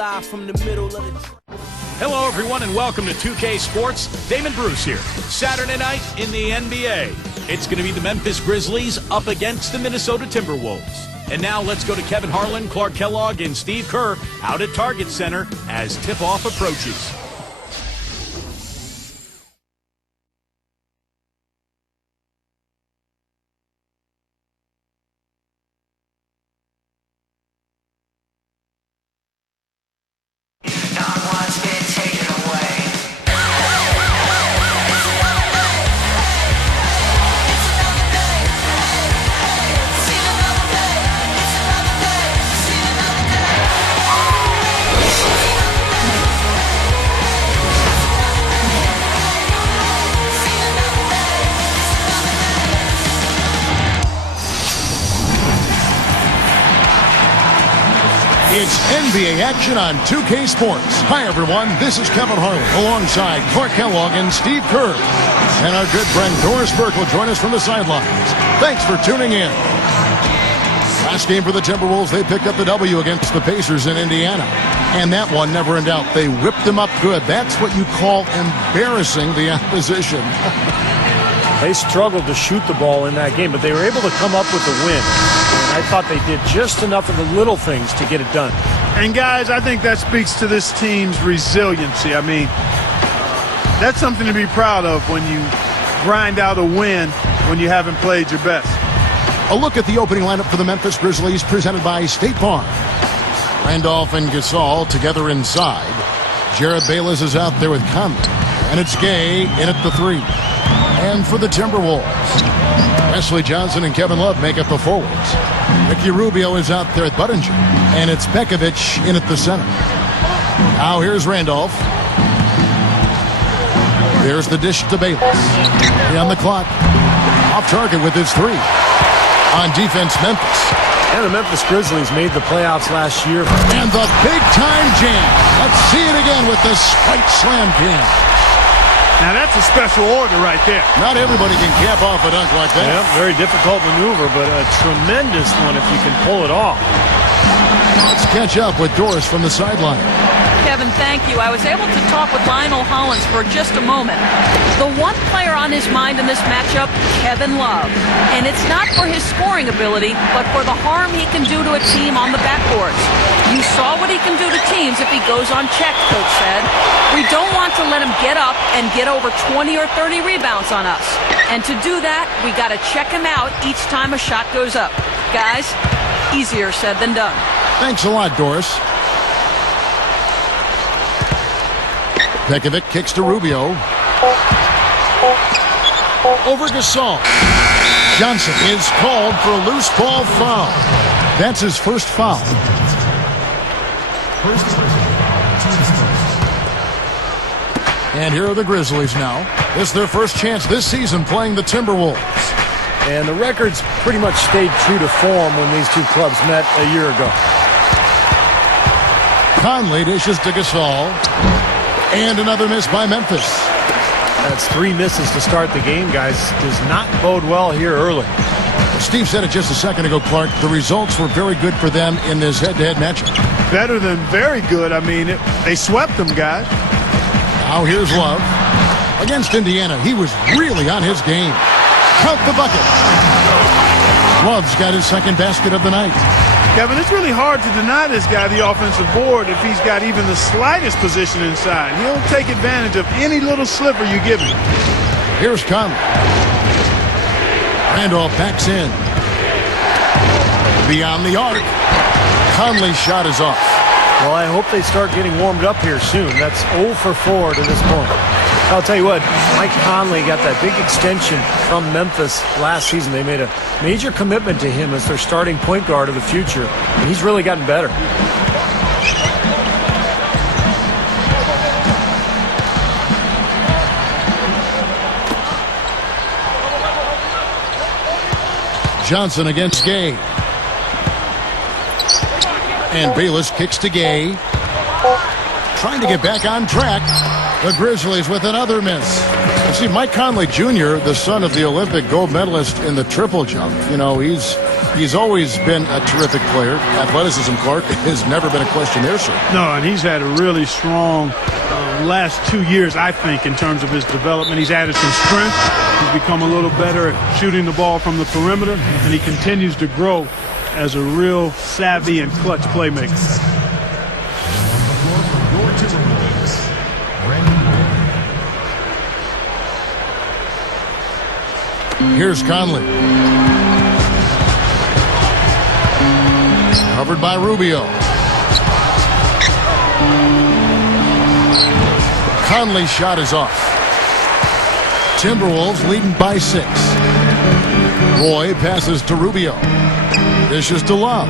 live from the middle of the... Hello, everyone, and welcome to 2K Sports. Damon Bruce here. Saturday night in the NBA. It's going to be the Memphis Grizzlies up against the Minnesota Timberwolves. And now let's go to Kevin Harlan, Clark Kellogg, and Steve Kerr out at Target Center as tip-off approaches. It's NBA action on 2K Sports. Hi, everyone. This is Kevin Harlan alongside Clark Kellogg and Steve Kerr. And our good friend Doris Burke will join us from the sidelines. Thanks for tuning in. Last game for the Timberwolves, they picked up the W against the Pacers in Indiana. And that one, never in doubt, they whipped them up good. That's what you call embarrassing the opposition. They struggled to shoot the ball in that game, but they were able to come up with the win. And I thought they did just enough of the little things to get it done. And, guys, I think that speaks to this team's resiliency. I mean, that's something to be proud of when you grind out a win when you haven't played your best. A look at the opening lineup for the Memphis Grizzlies presented by State Farm. Randolph and Gasol together inside. Jared Bayless is out there with Conley. And it's Gay in at the three. And for the Timberwolves, Wesley Johnson and Kevin Love make up the forwards. Ricky Rubio is out there at Buttinger. And it's Bekovic in at the center. Now here's Randolph. There's the dish to Bayless. On the clock. Off target with his three. On defense, Memphis. And the Memphis Grizzlies made the playoffs last year. And the big-time jam. Let's see it again with the Spike Slam Jam. Now, that's a special order right there. Not everybody can cap off a dunk like that. Yeah, very difficult maneuver, but a tremendous one if you can pull it off. Let's catch up with Doris from the sideline. Kevin, thank you. I was able to talk with Lionel Hollins for just a moment. The one player on his mind in this matchup, Kevin Love. And it's not for his scoring ability, but for the harm he can do to a team on the backboards. You saw what he can do to teams if he goes unchecked, Coach said. We don't want to let him get up and get over 20 or 30 rebounds on us. And to do that, we got to check him out each time a shot goes up. Guys, easier said than done. Thanks a lot, Doris. Bekovic kicks to Rubio. Over Gasol. Johnson is called for a loose ball foul. That's his first foul. And here are the Grizzlies now. This is their first chance this season playing the Timberwolves. And the records pretty much stayed true to form when these two clubs met a year ago. Conley dishes to Gasol. And another miss by Memphis. That's three misses to start the game, guys. Does not bode well here early. Steve said it just a second ago, Clark. The results were very good for them in this head-to-head matchup. Better than very good. I mean, they swept them, guys. Now here's Love. Against Indiana, he was really on his game. Count the bucket. Love's got his second basket of the night. Kevin, it's really hard to deny this guy the offensive board if he's got even the slightest position inside. He'll take advantage of any little sliver you give him. Here's Conley. Randolph backs in. Beyond the arc. Conley's shot is off. Well, I hope they start getting warmed up here soon. That's 0 for 4 to this point. I'll tell you what, Mike Conley got that big extension from Memphis last season. They made a major commitment to him as their starting point guard of the future, and he's really gotten better. Johnson against Gay. And Bayless kicks to Gay. Trying to get back on track. The Grizzlies with another miss. You see, Mike Conley Jr., the son of the Olympic gold medalist in the triple jump, you know, he's He's always been a terrific player. Athleticism, Clark, has never been a question there, sir. No, and he's had a really strong last 2 years, I think, in terms of his development. He's added some strength. He's become a little better at shooting the ball from the perimeter, and he continues to grow as a real savvy and clutch playmaker. Here's Conley. Covered by Rubio. Conley's shot is off. Timberwolves leading by 6. Roy passes to Rubio. Dishes to Love.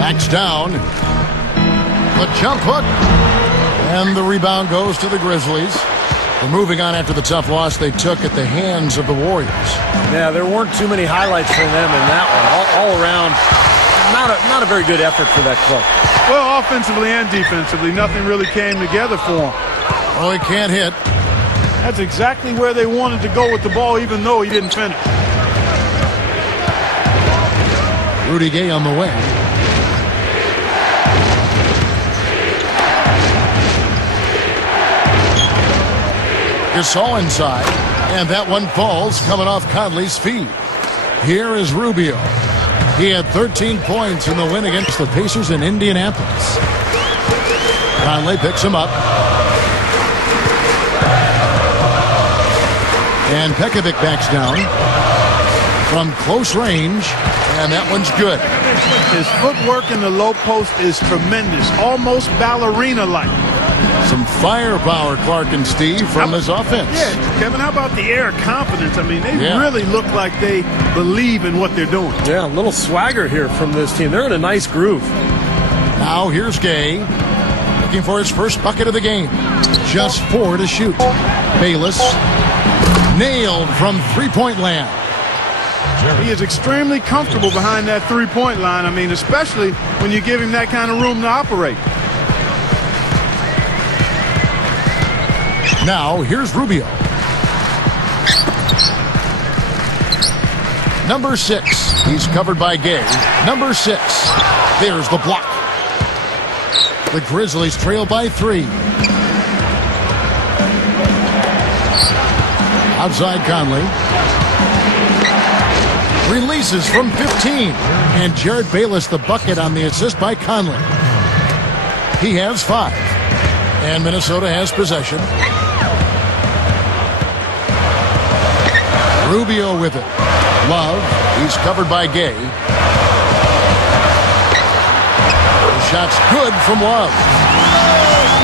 Backs down. The jump hook. And the rebound goes to the Grizzlies. We're moving on after the tough loss they took at the hands of the Warriors. Yeah, there weren't too many highlights for them in that one. All around, not a very good effort for that club. Well, offensively and defensively, nothing really came together for him. Oh, he can't hit. That's exactly where they wanted to go with the ball, even though he didn't finish. Rudy Gay on the wing. Gasol inside, and that one falls coming off Conley's feet. Here is Rubio. He had 13 points in the win against the Pacers in Indianapolis. Conley picks him up. And Pekovic backs down from close range, and that one's good. His footwork in the low post is tremendous, almost ballerina-like. Some firepower, Clark and Steve, from his offense. Yeah, Kevin, how about the air confidence? I mean, they really look like they believe in what they're doing. Yeah, a little swagger here from this team. They're in a nice groove. Now here's Gay, looking for his first bucket of the game. Just 4 to shoot. Bayless nailed from three-point land. He is extremely comfortable behind that three-point line. I mean, especially when you give him that kind of room to operate. Now, here's Rubio. Number 6. He's covered by Gay. Number 6. There's the block. The Grizzlies trail by 3. Outside Conley. Releases from 15. And Jared Bayless the bucket on the assist by Conley. He has 5. And Minnesota has possession. Rubio with it. Love. He's covered by Gay. The shot's good from Love.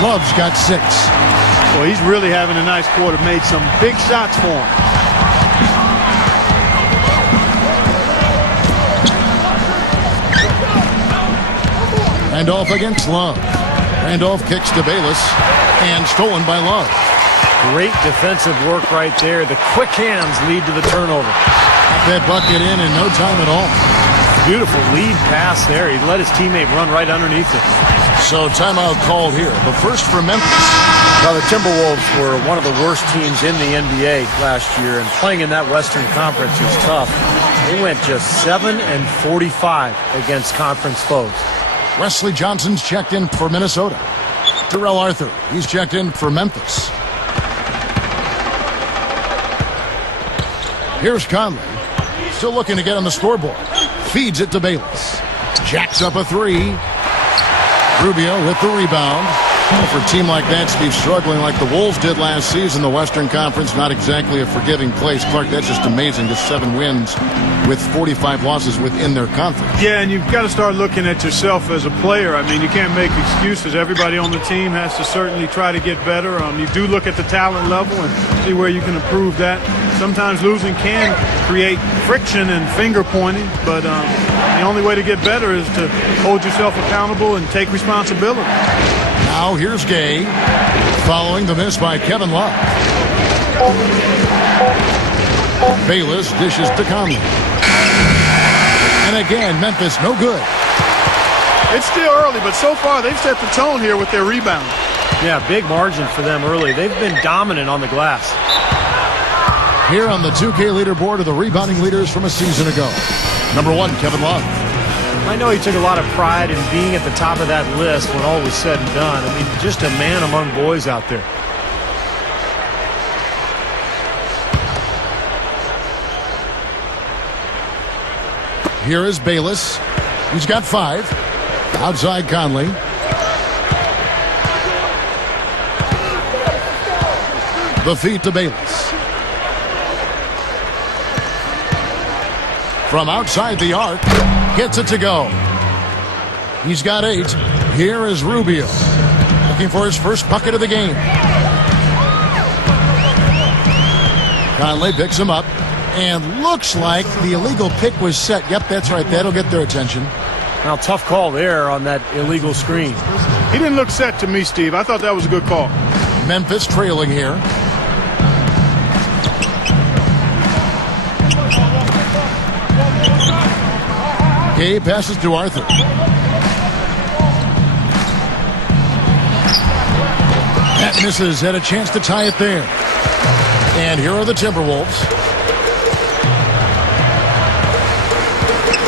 Love's got 6. Well, he's really having a nice quarter. Made some big shots for him. Randolph against Love. Randolph kicks to Bayless. And stolen by Love. Great defensive work right there. The quick hands lead to the turnover. Got that bucket in no time at all. Beautiful lead pass there. He let his teammate run right underneath it. So timeout called here. But first for Memphis. Now, the Timberwolves were one of the worst teams in the NBA last year, and playing in that Western Conference is tough. They went just 7-45 against conference foes. Wesley Johnson's checked in for Minnesota. Terrell Arthur, he's checked in for Memphis. Here's Conley. Still looking to get on the scoreboard. Feeds it to Bayless. Jacks up a 3. Rubio with the rebound. Well, for a team like that, Steve, struggling like the Wolves did last season, the Western Conference, not exactly a forgiving place. Clark, that's just amazing. Just 7 wins with 45 losses within their conference. Yeah, and you've got to start looking at yourself as a player. I mean, you can't make excuses. Everybody on the team has to certainly try to get better. You do look at the talent level and see where you can improve that. Sometimes losing can create friction and finger pointing, but the only way to get better is to hold yourself accountable and take responsibility. Now here's Gay, following the miss by Kevin Love. Bayless dishes to Conley. And again, Memphis no good. It's still early, but so far they've set the tone here with their rebound. Yeah, big margin for them early. They've been dominant on the glass. Here on the 2K leaderboard are the rebounding leaders from a season ago. Number 1, Kevin Love. I know he took a lot of pride in being at the top of that list when all was said and done. I mean, just a man among boys out there. Here is Bayless. He's got 5. Outside Conley. The feed to Bayless. From outside the arc, gets it to go. He's got 8. Here is Rubio, looking for his first bucket of the game. Conley picks him up, and looks like the illegal pick was set. Yep, that's right. That'll get their attention. Now, tough call there on that illegal screen. He didn't look set to me, Steve. I thought that was a good call. Memphis trailing here. Gay passes to Arthur. That misses. Had a chance to tie it there. And here are the Timberwolves.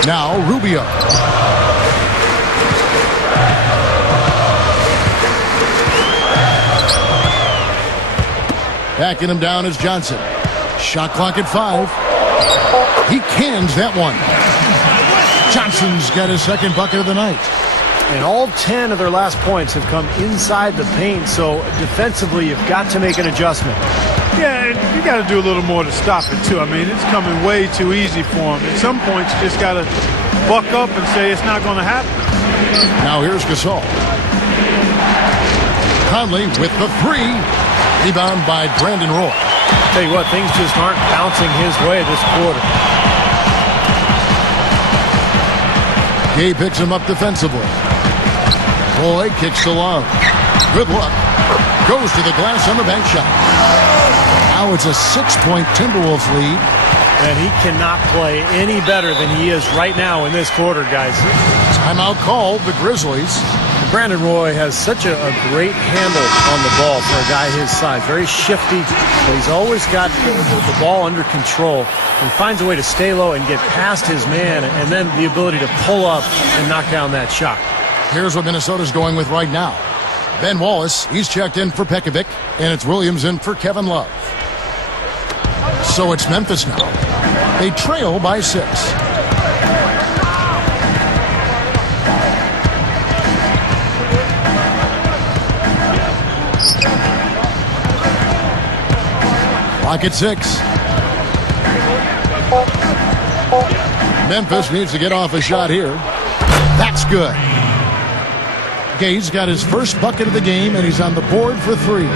Now Rubio. Backing him down is Johnson. Shot clock at 5. He cans that one. Johnson's got his second bucket of the night. And all 10 of their last points have come inside the paint, so defensively you've got to make an adjustment. Yeah, and you got to do a little more to stop it, too. I mean, it's coming way too easy for him. At some points, you just got to buck up and say it's not going to happen. Now here's Gasol. Conley with the 3. Rebound by Brandon Roy. Tell you what, things just aren't bouncing his way this quarter. Gay picks him up defensively. Roy kicks to Love. Good luck. Goes to the glass on the bank shot. Now it's a 6-point Timberwolves lead. And he cannot play any better than he is right now in this quarter, guys. Timeout called the Grizzlies. Brandon Roy has such a great handle on the ball for a guy his size. Very shifty, but he's always got the ball under control and finds a way to stay low and get past his man, and then the ability to pull up and knock down that shot. Here's what Minnesota's going with right now. Ben Wallace, he's checked in for Pekovic, and it's Williams in for Kevin Love. So it's Memphis now. They trail by 6. Clock at 6. Memphis needs to get off a shot here. That's good. Gay's got his first bucket of the game, and he's on the board for 3. We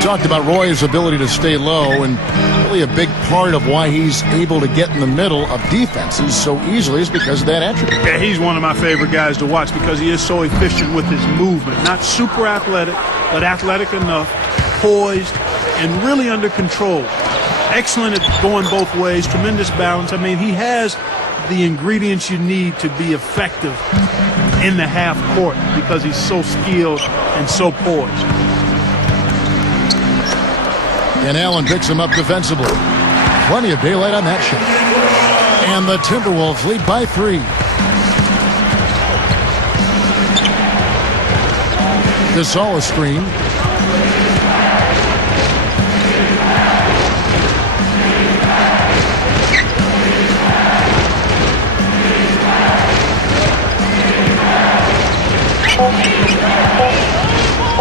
talked about Roy's ability to stay low, and really a big part of why he's able to get in the middle of defenses so easily is because of that attribute. Yeah, he's one of my favorite guys to watch because he is so efficient with his movement. Not super athletic, but athletic enough, poised, and really under control. Excellent at going both ways, tremendous balance. I mean, he has the ingredients you need to be effective in the half court because he's so skilled and so poised. And Allen picks him up defensively. Plenty of daylight on that shot. And the Timberwolves lead by 3. Gasol a screen.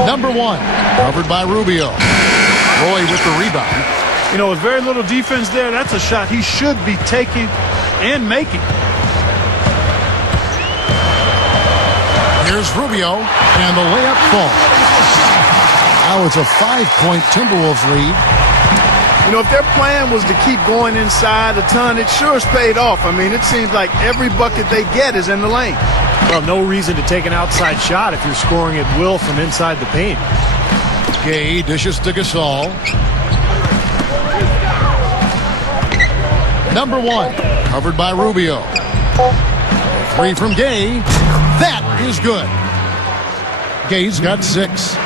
Number 1, covered by Rubio. Roy with the rebound. You know, with very little defense there, that's a shot he should be taking and making. Here's Rubio, and the layup falls. Now it's a 5-point Timberwolves lead. You know, if their plan was to keep going inside a ton, it sure has paid off. I mean, it seems like every bucket they get is in the lane. Well, no reason to take an outside shot if you're scoring at will from inside the paint. Gay dishes to Gasol. Number 1, covered by Rubio. 3 from Gay. That is good. Gay's got 6.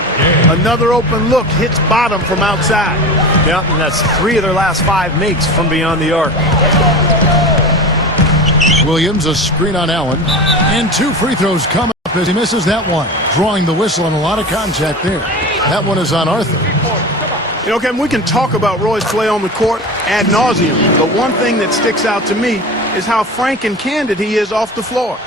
Another open look hits bottom from outside. Yeah, and that's 3 of their last 5 makes from beyond the arc. Williams, a screen on Allen. And 2 free throws come up as he misses that one. Drawing the whistle and a lot of contact there. That one is on Arthur. You know, Kevin, we can talk about Roy's play on the court ad nauseum, but one thing that sticks out to me is how frank and candid he is off the floor.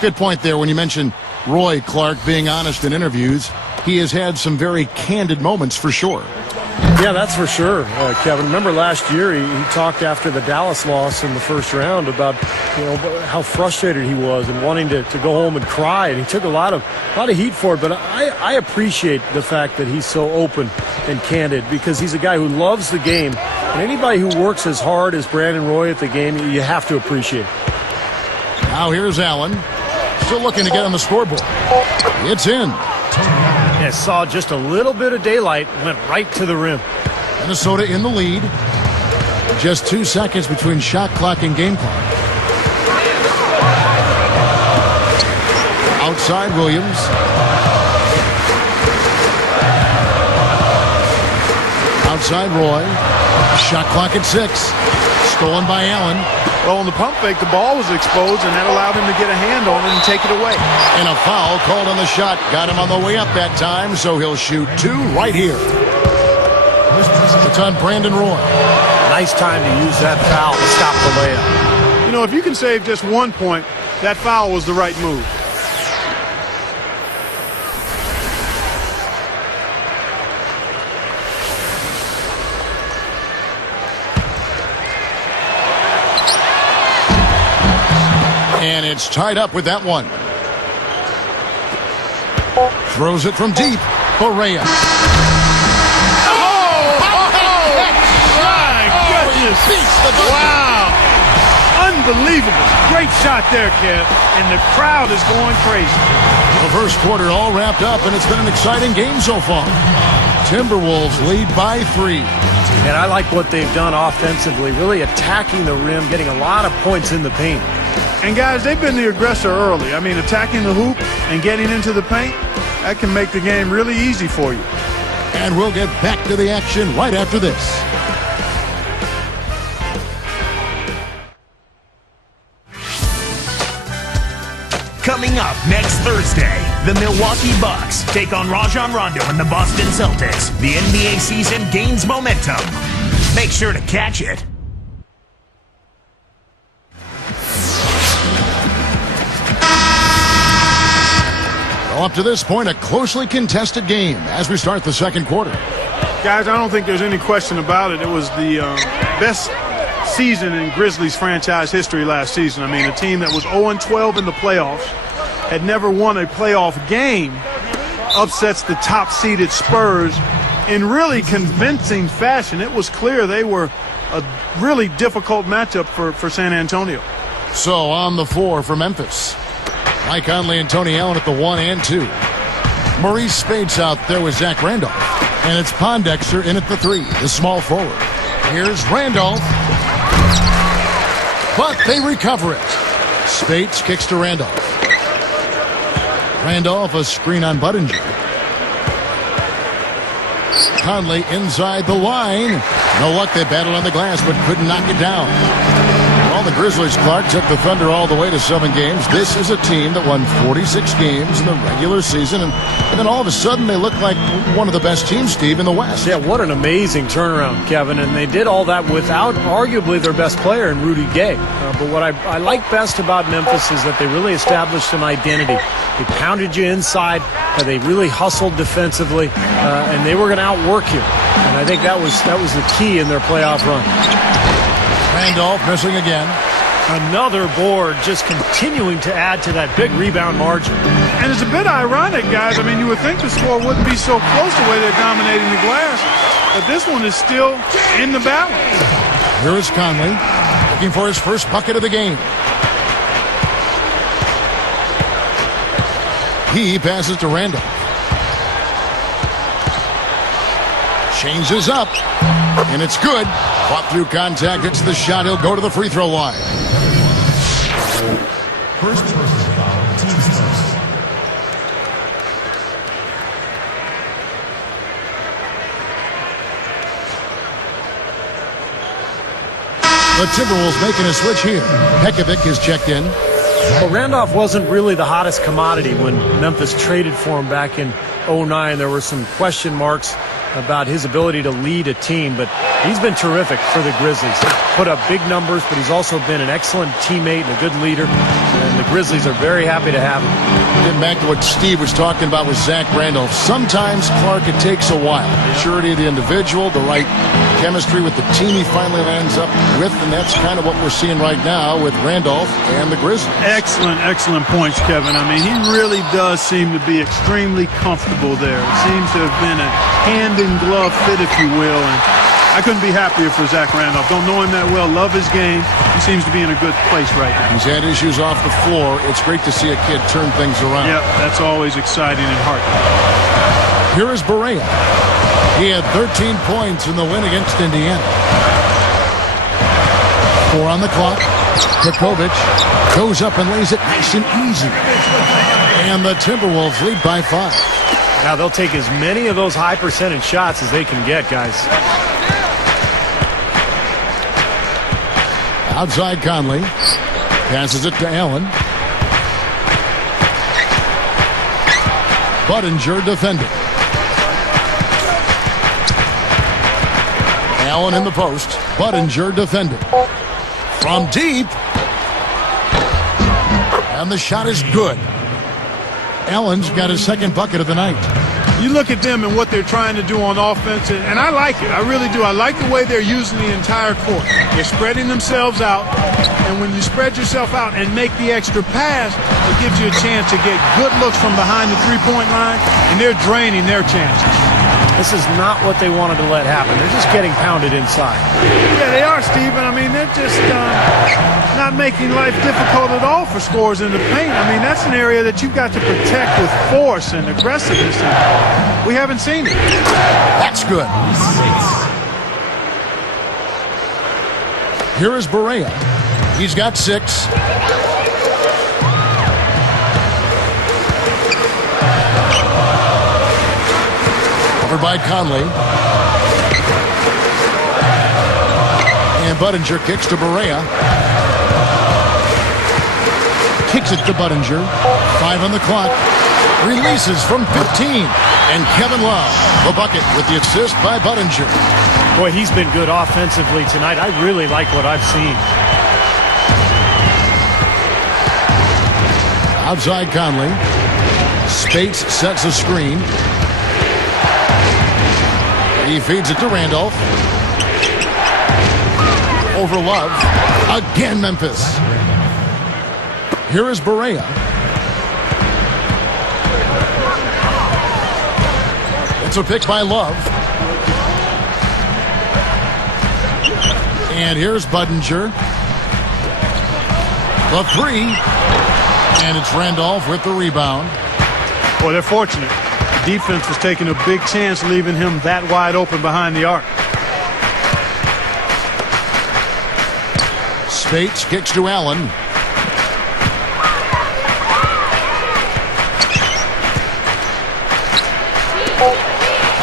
Good point there when you mention Roy Clark being honest in interviews. He has had some very candid moments for sure. Yeah, that's for sure, Kevin. Remember last year he talked after the Dallas loss in the first round about how frustrated he was and wanting to go home and cry, and he took a lot of heat for it. But I appreciate the fact that he's so open and candid because he's a guy who loves the game, and anybody who works as hard as Brandon Roy at the game, you have to appreciate. Now here's Allen, still looking to get on the scoreboard. It's in. Yeah, saw just a little bit of daylight, went right to the rim. Minnesota in the lead. Just 2 seconds between shot clock and game clock. Outside Williams. Outside Roy. Shot clock at 6. Stolen by Allen. Well, on the pump fake, the ball was exposed, and that allowed him to get a hand on it and take it away. And a foul called on the shot. Got him on the way up that time, so he'll shoot 2 right here. It's on Brandon Roy. Nice time to use that foul to stop the layup. You know, if you can save just 1 point, that foul was the right move. And it's tied up with that one. Throws it from deep. Barea. My goodness. Wow. Unbelievable. Great shot there, Kev. And the crowd is going crazy. The first quarter all wrapped up, and it's been an exciting game so far. Timberwolves lead by 3. And I like what they've done offensively, really attacking the rim, getting a lot of points in the paint. And, guys, they've been the aggressor early. I mean, attacking the hoop and getting into the paint, that can make the game really easy for you. And we'll get back to the action right after this. Coming up next Thursday, the Milwaukee Bucks take on Rajon Rondo and the Boston Celtics. The NBA season gains momentum. Make sure to catch it. Well, up to this point, a closely contested game as we start the second quarter. Guys, I don't think there's any question about it. It was the best season in Grizzlies franchise history last season. I mean, a team that was 0-12 in the playoffs, had never won a playoff game, upsets the top-seeded Spurs in really convincing fashion. It was clear they were a really difficult matchup for San Antonio. So on the floor for Memphis, Mike Conley and Tony Allen at the 1 and 2. Maurice Spates out there with Zach Randolph. And it's Pondexter in at the 3, the small forward. Here's Randolph. But they recover it. Spates kicks to Randolph. Randolph, a screen on Budinger. Conley inside the line. No luck, they battled on the glass, but couldn't knock it down. Well, the Grizzlies, Clark, took the Thunder all the way to 7 games. This is a team that won 46 games in the regular season, and then all of a sudden they look like one of the best teams, Steve, in the West. Yeah, what an amazing turnaround, Kevin, and they did all that without arguably their best player in Rudy Gay. But what I like best about Memphis is that they really established an identity. They pounded you inside, they really hustled defensively, and they were going to outwork you. And I think that was the key in their playoff run. Randolph missing again. Another board, just continuing to add to that big rebound margin. And it's a bit ironic, guys. I mean, you would think the score wouldn't be so close the way they're dominating the glass, but this one is still in the balance. Here is Conley, looking for his first bucket of the game. He passes to Randolph. Changes up, and it's good. Fought through contact, hits the shot. He'll go to the free throw line. First personal foul, team starts. The Timberwolves making a switch here. Pekovic is checked in. Well, Randolph wasn't really the hottest commodity when Memphis traded for him back in '09. There were some question marks about his ability to lead a team, but he's been terrific for the Grizzlies. Put up big numbers, but he's also been an excellent teammate and a good leader, and the Grizzlies are very happy to have him. Getting back to what Steve was talking about with Zach Randolph, sometimes, Clark, it takes a while. Maturity of the individual, the right chemistry with the team he finally lands up with, and that's kind of what we're seeing right now with Randolph and the Grizzlies. Excellent points, Kevin. I mean, he really does seem to be extremely comfortable there. It seems to have been a hand-in-glove fit, if you will, and I couldn't be happier for Zach Randolph. Don't know him that well, love his game. He seems to be in a good place right now. He's had issues off the floor. It's great to see a kid turn things around. Yep, that's always exciting and heartening. Here is Barea. He had 13 points in the win against Indiana. 4 on the clock. Pekovic goes up and lays it nice and easy. And the Timberwolves lead by 5. Now they'll take as many of those high percentage shots as they can get, guys. Outside Conley. Passes it to Allen. Budinger defending. Allen in the post. Budinger defending. From deep. And the shot is good. Allen's got his second bucket of the night. You look at them and what they're trying to do on offense, and I like it. I really do. I like the way they're using the entire court. They're spreading themselves out, and when you spread yourself out and make the extra pass, it gives you a chance to get good looks from behind the three-point line, and they're draining their chances. This is not what they wanted to let happen. They're just getting pounded inside. Yeah, they are, Steven. I mean, they're just not making life difficult at all for scorers in the paint. I mean, that's an area that you've got to protect with force and aggressiveness, and we haven't seen it. That's good. Here is Barea. He's got 6. Over by Conley. And Budinger kicks to Barea. Kicks it to Budinger. 5 on the clock. Releases from 15. And Kevin Love, the bucket with the assist by Budinger. Boy, he's been good offensively tonight. I really like what I've seen. Outside Conley. Spates sets a screen. He feeds it to Randolph. Over Love. Again, Memphis. Here is Barea. It's a pick by Love. And here's Budinger. The 3. And it's Randolph with the rebound. Well, they're fortunate. The defense was taking a big chance leaving him that wide open behind the arc. Spates kicks to Allen.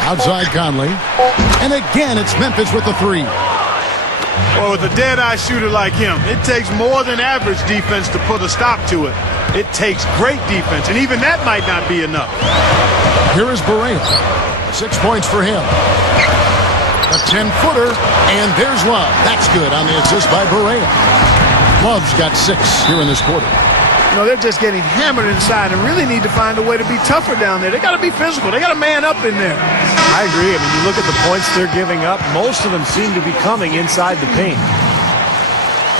Outside Conley. And again, it's Memphis with the 3. Well, with a dead-eye shooter like him, it takes more than average defense to put a stop to it. It takes great defense, and even that might not be enough. Here is Barea. 6 points for him. A 10-footer, and there's Love. That's good on the assist by Barea. Love's got 6 here in this quarter. You know, they're just getting hammered inside and really need to find a way to be tougher down there. They got to be physical. They got to man up in there. I agree. I mean, you look at the points they're giving up, most of them seem to be coming inside the paint.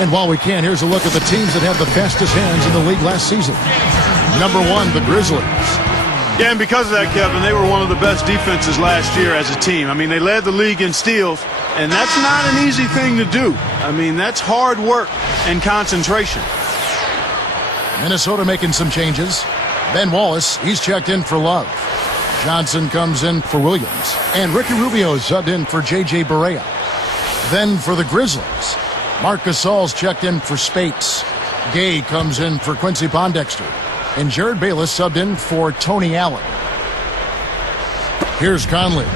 And while we can, here's a look at the teams that had the fastest hands in the league last season. Number 1, the Grizzlies. Yeah, and because of that, Kevin, they were one of the best defenses last year as a team. I mean, they led the league in steals, and that's not an easy thing to do. I mean, that's hard work and concentration. Minnesota making some changes. Ben Wallace, he's checked in for Love. Johnson comes in for Williams. And Ricky Rubio is subbed in for J.J. Barea. Then for the Grizzlies, Marc Gasol's checked in for Spates. Gay comes in for Quincy Pondexter. And Jared Bayless subbed in for Tony Allen. Here's Conley.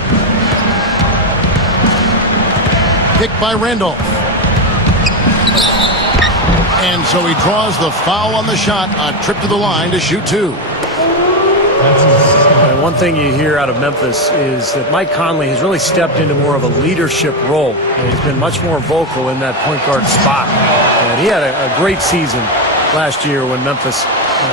Picked by Randolph. And so he draws the foul on the shot, a trip to the line to shoot two. And one thing you hear out of Memphis is that Mike Conley has really stepped into more of a leadership role. And he's been much more vocal in that point guard spot. And he had a great season last year when Memphis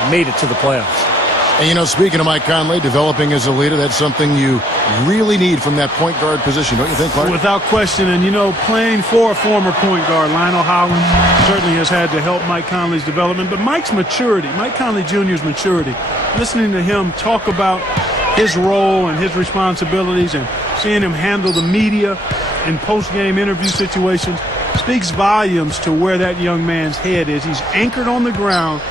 made it to the playoffs. And, you know, speaking of Mike Conley, developing as a leader, that's something you really need from that point guard position, don't you think, Clark? Without question. And, you know, playing for a former point guard, Lionel Hollins, certainly has had to help Mike Conley's development. But Mike's maturity, Mike Conley Jr.'s maturity, listening to him talk about his role and his responsibilities and seeing him handle the media in post-game interview situations speaks volumes to where that young man's head is. He's anchored on the ground,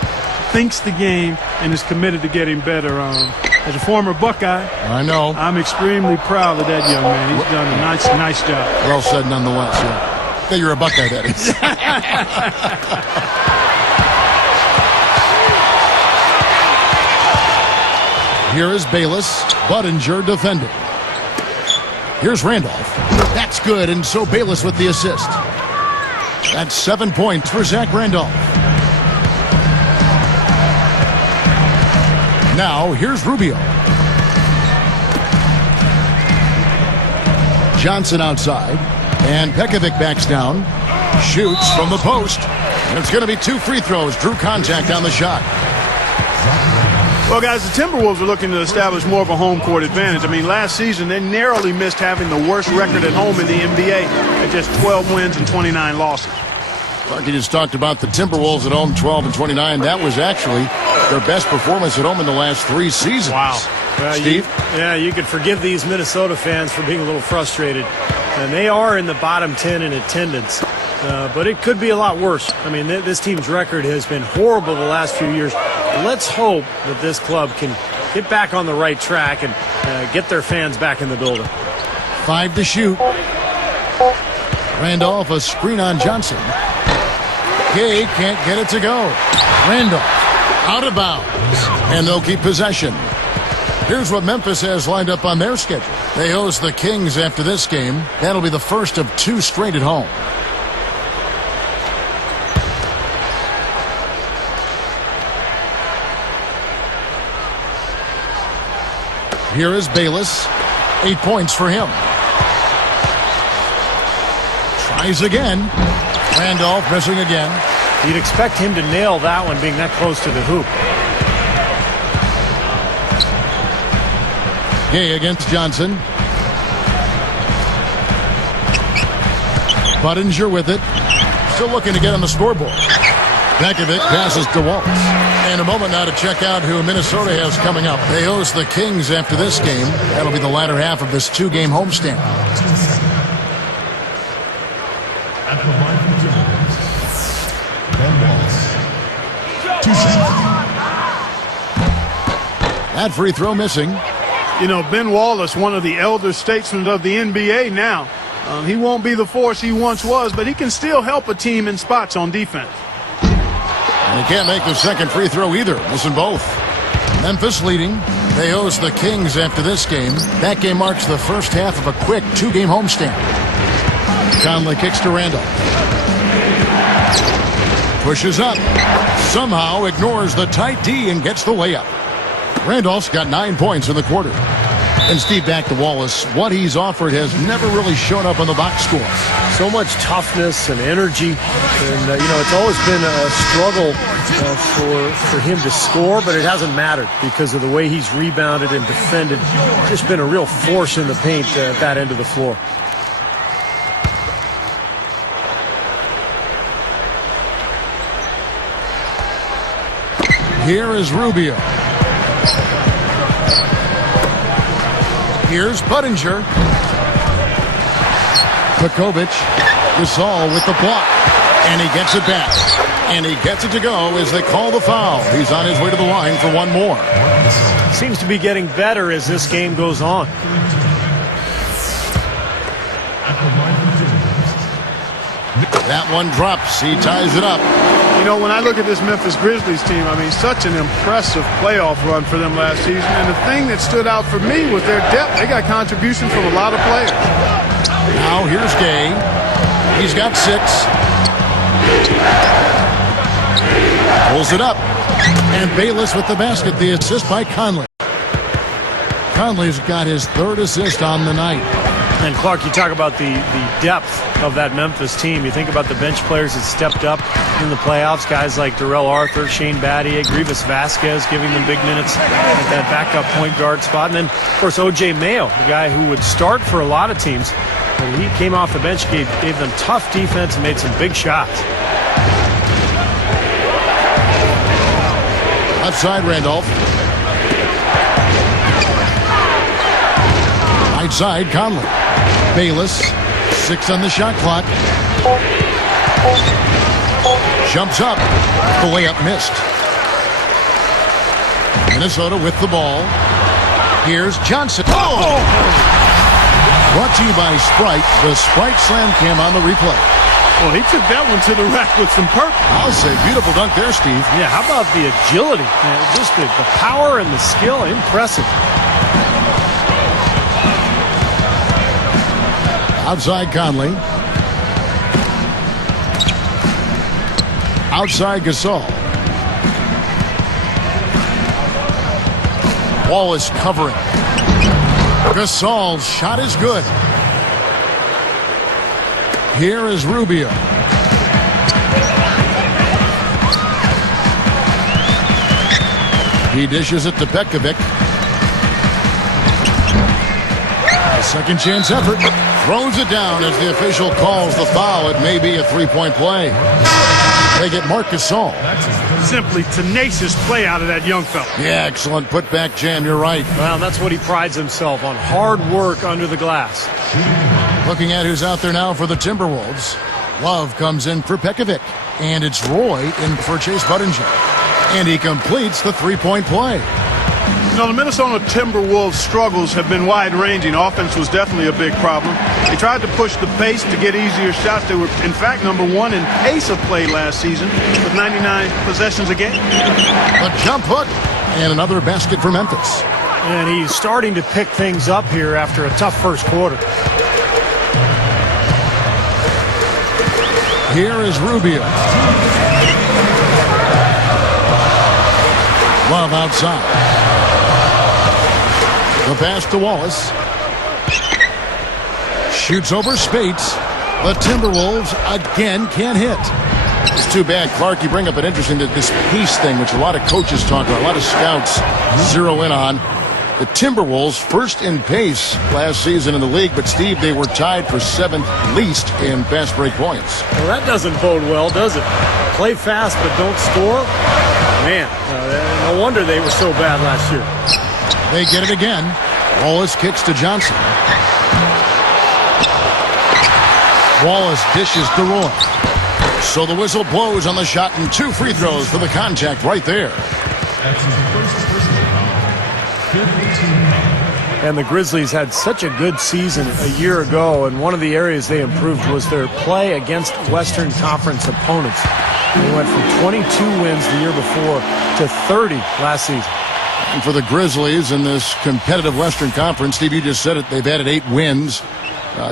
thinks the game, and is committed to getting better. As a former Buckeye, I know. I'm extremely proud of that young man. He's done a nice job. Well said nonetheless, yeah. That you're a Buckeye, that is. Here is Bayless. Budinger defending. Here's Randolph. That's good, and so Bayless with the assist. That's 7 points for Zach Randolph. Now, here's Rubio. Johnson outside. And Pekovic backs down. Shoots from the post. And it's going to be 2 free throws. Drew contact on the shot. Well, guys, the Timberwolves are looking to establish more of a home court advantage. I mean, last season, they narrowly missed having the worst record at home in the NBA at just 12 wins and 29 losses. Clarky just talked about the Timberwolves at home, 12-29. That was actually their best performance at home in the last 3 seasons. Wow. Well, Steve? You could forgive these Minnesota fans for being a little frustrated. And they are in the bottom 10 in attendance. But it could be a lot worse. I mean, this team's record has been horrible the last few years. Let's hope that this club can get back on the right track and get their fans back in the building. 5 to shoot. Randolph, a screen on Johnson. Gay can't get it to go. Randolph out of bounds. And they'll keep possession. Here's what Memphis has lined up on their schedule. They host the Kings after this game. That'll be the first of 2 straight at home. Here is Bayless. 8 points for him. Tries again. Randolph missing again. You'd expect him to nail that one being that close to the hoop. Gay against Johnson. Budinger with it. Still looking to get on the scoreboard. Pekovic passes to Wallace. And a moment now to check out who Minnesota has coming up. They host the Kings after this game. That'll be the latter half of this 2-game homestand. At the line from Timberwolves, Ben Wallace. 2 seconds. That free throw missing. You know, Ben Wallace, one of the elder statesmen of the NBA now. He won't be the force he once was, but he can still help a team in spots on defense. And he can't make the second free throw either. Missing both. Memphis leading. They host the Kings after this game. That game marks the first half of a quick 2-game homestand. Conley kicks to Randolph. Pushes up. Somehow ignores the tight D and gets the layup. Randolph's got 9 points in the quarter. And Steve, back to Wallace. What he's offered has never really shown up on the box score. So much toughness and energy. And, it's always been a struggle for him to score, but it hasn't mattered because of the way he's rebounded and defended. Just been a real force in the paint at that end of the floor. Here is Rubio. Here's Budinger. Pekovic. Gasol with the block. And he gets it back. And he gets it to go as they call the foul. He's on his way to the line for one more. Seems to be getting better as this game goes on. That one drops. He ties it up. You know, when I look at this Memphis Grizzlies team, I mean, such an impressive playoff run for them last season. And the thing that stood out for me was their depth. They got contributions from a lot of players. Now here's Gay. He's got 6. Pulls it up. And Bayless with the basket. The assist by Conley. Conley's got his third assist on the night. And Clark, you talk about the depth of that Memphis team. You think about the bench players that stepped up in the playoffs, guys like Darrell Arthur, Shane Battier, Grievous Vasquez, giving them big minutes at that backup point guard spot. And then, of course, O.J. Mayo, the guy who would start for a lot of teams. When he came off the bench, gave them tough defense and made some big shots. Outside Randolph. Right side Conley. Bayless. 6 on the shot clock. Jumps up. The layup missed. Minnesota with the ball. Here's Johnson. Oh! Brought to you by Sprite. The Sprite Slam Cam on the replay. Well, he took that one to the rack with some purpose. I'll say beautiful dunk there, Steve. Yeah, how about the agility? Just the power and the skill. Impressive. Outside Conley. Outside Gasol. Wallace covering. Gasol's shot is good. Here is Rubio. He dishes it to Pekovic. A second chance effort. Throws it down as the official calls the foul. It may be a three-point play. They get Marc Gasol. Simply tenacious play out of that young fella. Yeah, excellent putback jam. You're right. Well, that's what he prides himself on. Hard work under the glass. Looking at who's out there now for the Timberwolves. Love comes in for Pekovic. And it's Roy in for Chase Budinger. And he completes the three-point play. You know, the Minnesota Timberwolves' struggles have been wide-ranging. Offense was definitely a big problem. They tried to push the pace to get easier shots. They were, in fact, number 1 in pace of play last season with 99 possessions a game. A jump hook and another basket for Memphis. And he's starting to pick things up here after a tough first quarter. Here is Rubio. Love outside. The pass to Wallace. Shoots over Spates. The Timberwolves again can't hit. It's too bad, Clark. You bring up an interesting this pace thing, which a lot of coaches talk about, a lot of scouts zero in on. The Timberwolves first in pace last season in the league, but Steve, they were tied for 7th least in fast break points. Well, that doesn't bode well, does it? Play fast but don't score. Man, no wonder they were so bad last year. They get it again. Wallace kicks to Johnson. Wallace dishes to Roy. So the whistle blows on the shot and 2 free throws for the contact right there. That's his first personal foul. 15. And the Grizzlies had such a good season a year ago, and one of the areas they improved was their play against Western Conference opponents. They went from 22 wins the year before to 30 last season. And for the Grizzlies in this competitive Western Conference, Steve, you just said it, they've added 8 wins.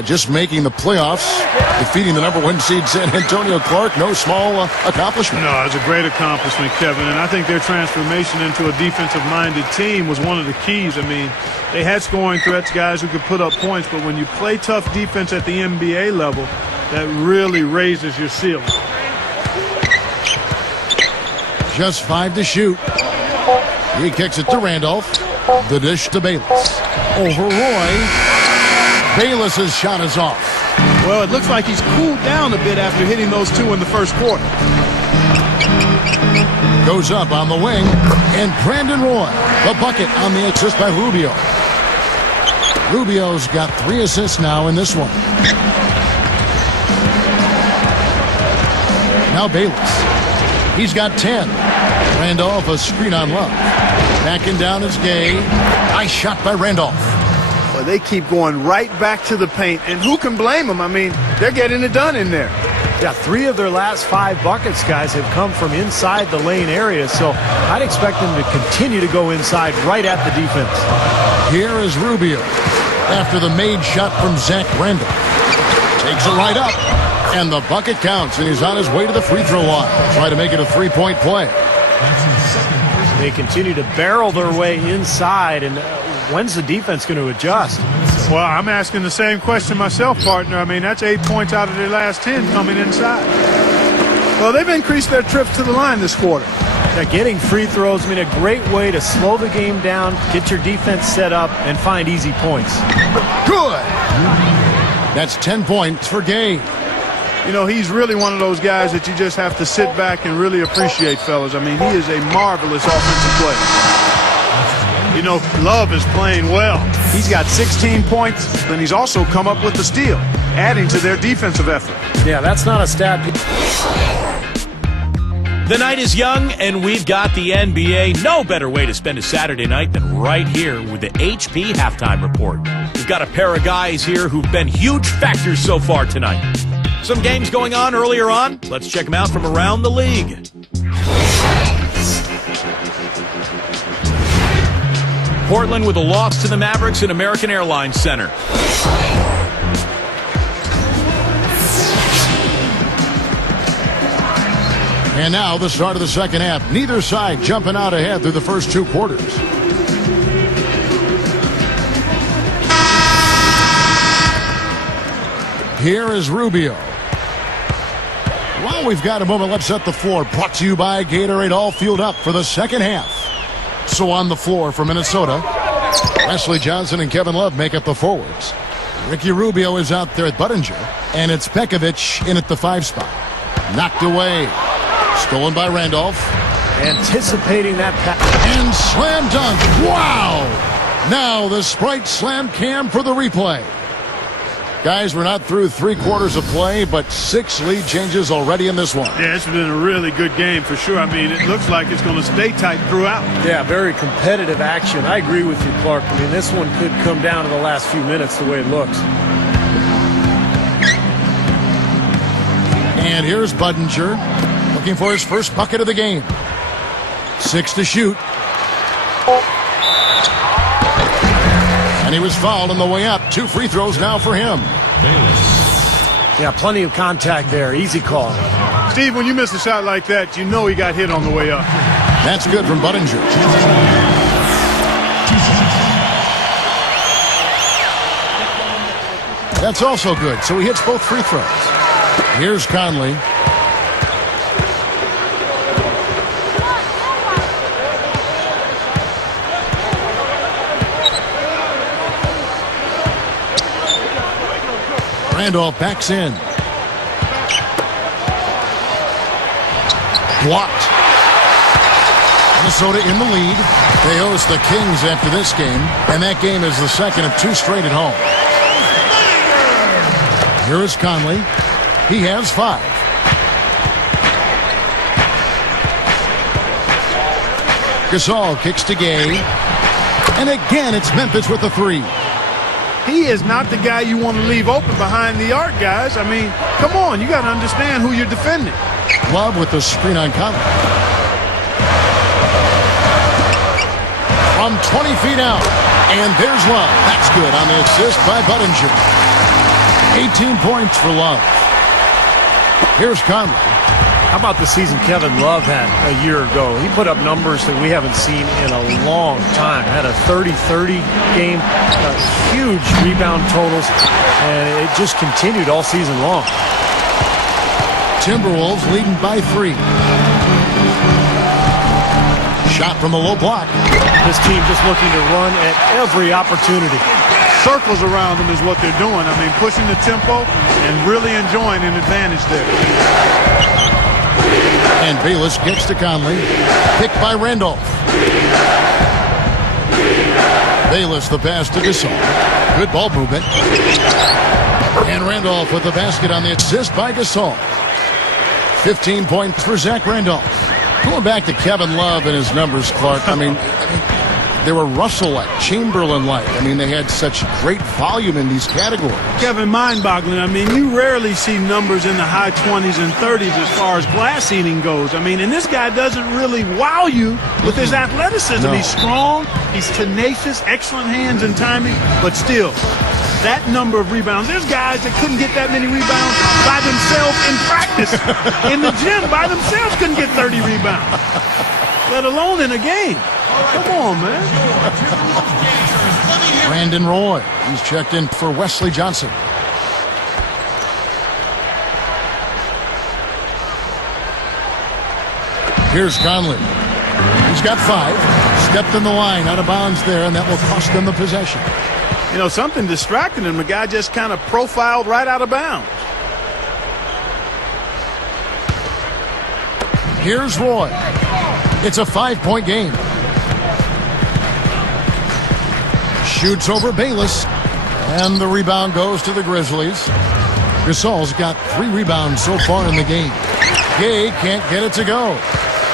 Just making the playoffs, defeating the number 1 seed San Antonio. Clark, no small accomplishment. No, it's a great accomplishment, Kevin, and I think their transformation into a defensive-minded team was one of the keys. I mean, they had scoring threats, guys who could put up points, but when you play tough defense at the NBA level, that really raises your ceiling. Just 5 to shoot. He kicks it to Randolph. The dish to Bayless. Over Roy. Bayless's shot is off. Well, it looks like he's cooled down a bit after hitting those 2 in the first quarter. Goes up on the wing. And Brandon Roy, the bucket on the assist by Rubio. Rubio's got 3 assists now in this one. Now Bayless. He's got 10. Randolph, a screen on Love. Backing down is Gay. Nice shot by Randolph. Well, they keep going right back to the paint, and who can blame them? I mean, they're getting it done in there. Yeah, 3 of their last 5 buckets, guys, have come from inside the lane area, so I'd expect them to continue to go inside right at the defense. Here is Rubio after the made shot from Zach Randolph. Takes it right up, and the bucket counts, and he's on his way to the free throw line. Try to make it a 3-point play. That's his second personal. They continue to barrel their way inside, and when's the defense going to adjust? Well, I'm asking the same question myself, partner. I mean, that's 8 points out of their last 10 coming inside. Well, they've increased their trips to the line this quarter. Yeah, getting free throws, I mean, a great way to slow the game down, get your defense set up, and find easy points. Good. That's 10 points for Gay. You know, he's really one of those guys that you just have to sit back and really appreciate, fellas. I mean, he is a marvelous offensive player. You know, Love is playing well. He's got 16 points, and he's also come up with the steal, adding to their defensive effort. Yeah, that's not a stat. The night is young, and we've got the NBA. No better way to spend a Saturday night than right here with the HP Halftime Report. We've got a pair of guys here who've been huge factors so far tonight. Some games going on earlier on. Let's check them out from around the league. Portland with a loss to the Mavericks in American Airlines Center. And now the start of the second half. Neither side jumping out ahead through the first 2 quarters. Here is Rubio. Well, we've got a moment. Let's set the floor. Brought to you by Gatorade. All fueled up for the second half. So on the floor for Minnesota, Wesley Johnson and Kevin Love make up the forwards. Ricky Rubio is out there at Budinger, and it's Pekovic in at the 5 spot. Knocked away. Stolen by Randolph. Anticipating that pass. And slam dunk. Wow! Now the Sprite slam cam for the replay. Guys, we're not through 3 quarters of play, but 6 lead changes already in this one. Yeah, it's been a really good game for sure. I mean, it looks like it's going to stay tight throughout. Yeah, very competitive action. I agree with you, Clark. I mean, this one could come down to the last few minutes the way it looks. And here's Budinger looking for his first bucket of the game. 6 to shoot. And he was fouled on the way up. 2 free throws now for him. Yeah, plenty of contact there. Easy call. Steve, when you miss a shot like that, you know he got hit on the way up. That's good from Budinger. That's also good. So he hits both free throws. Here's Conley. Randolph backs in. Blocked. Minnesota in the lead. They host the Kings after this game, and that game is the second of 2 straight at home. Here is Conley. He has 5. Gasol kicks to Gay. And again, it's Memphis with the 3. He is not the guy you want to leave open behind the arc, guys. I mean, come on, you got to understand who you're defending. Love with the screen on Conley. From 20 feet out. And there's Love. That's good on the assist by Budinger. 18 points for Love. Here's Conley. How about the season Kevin Love had a year ago? He put up numbers that we haven't seen in a long time. Had a 30-30 game, huge rebound totals, and it just continued all season long. Timberwolves leading by 3. Shot from the low block. This team just looking to run at every opportunity. Circles around them is what they're doing. I mean, pushing the tempo and really enjoying an advantage there. And Bayless gets to Conley. Picked by Randolph. Bayless the pass to Gasol. Good ball movement. And Randolph with the basket on the assist by Gasol. 15 points for Zach Randolph. Going back to Kevin Love and his numbers, Clark. I mean they were Russell-like, Chamberlain-like. I mean, they had such great volume in these categories. Kevin, mind-boggling. I mean, you rarely see numbers in the high 20s and 30s as far as glass eating goes. I mean, and this guy doesn't really wow you with his athleticism. No. He's strong, he's tenacious, excellent hands and timing, but still, that number of rebounds. There's guys that couldn't get that many rebounds by themselves in practice. In the gym, by themselves, couldn't get 30 rebounds. let alone in a game. Come on, man. Brandon Roy. He's checked in for Wesley Johnson. Here's Conley. He's got 5. Stepped in the line, out of bounds there, and that will cost them the possession. You know, something distracting him. The guy just kind of profiled right out of bounds. Here's Roy. It's a 5-point game. Shoots over Bayless. And the rebound goes to the Grizzlies. Gasol's got 3 rebounds so far in the game. Gay can't get it to go.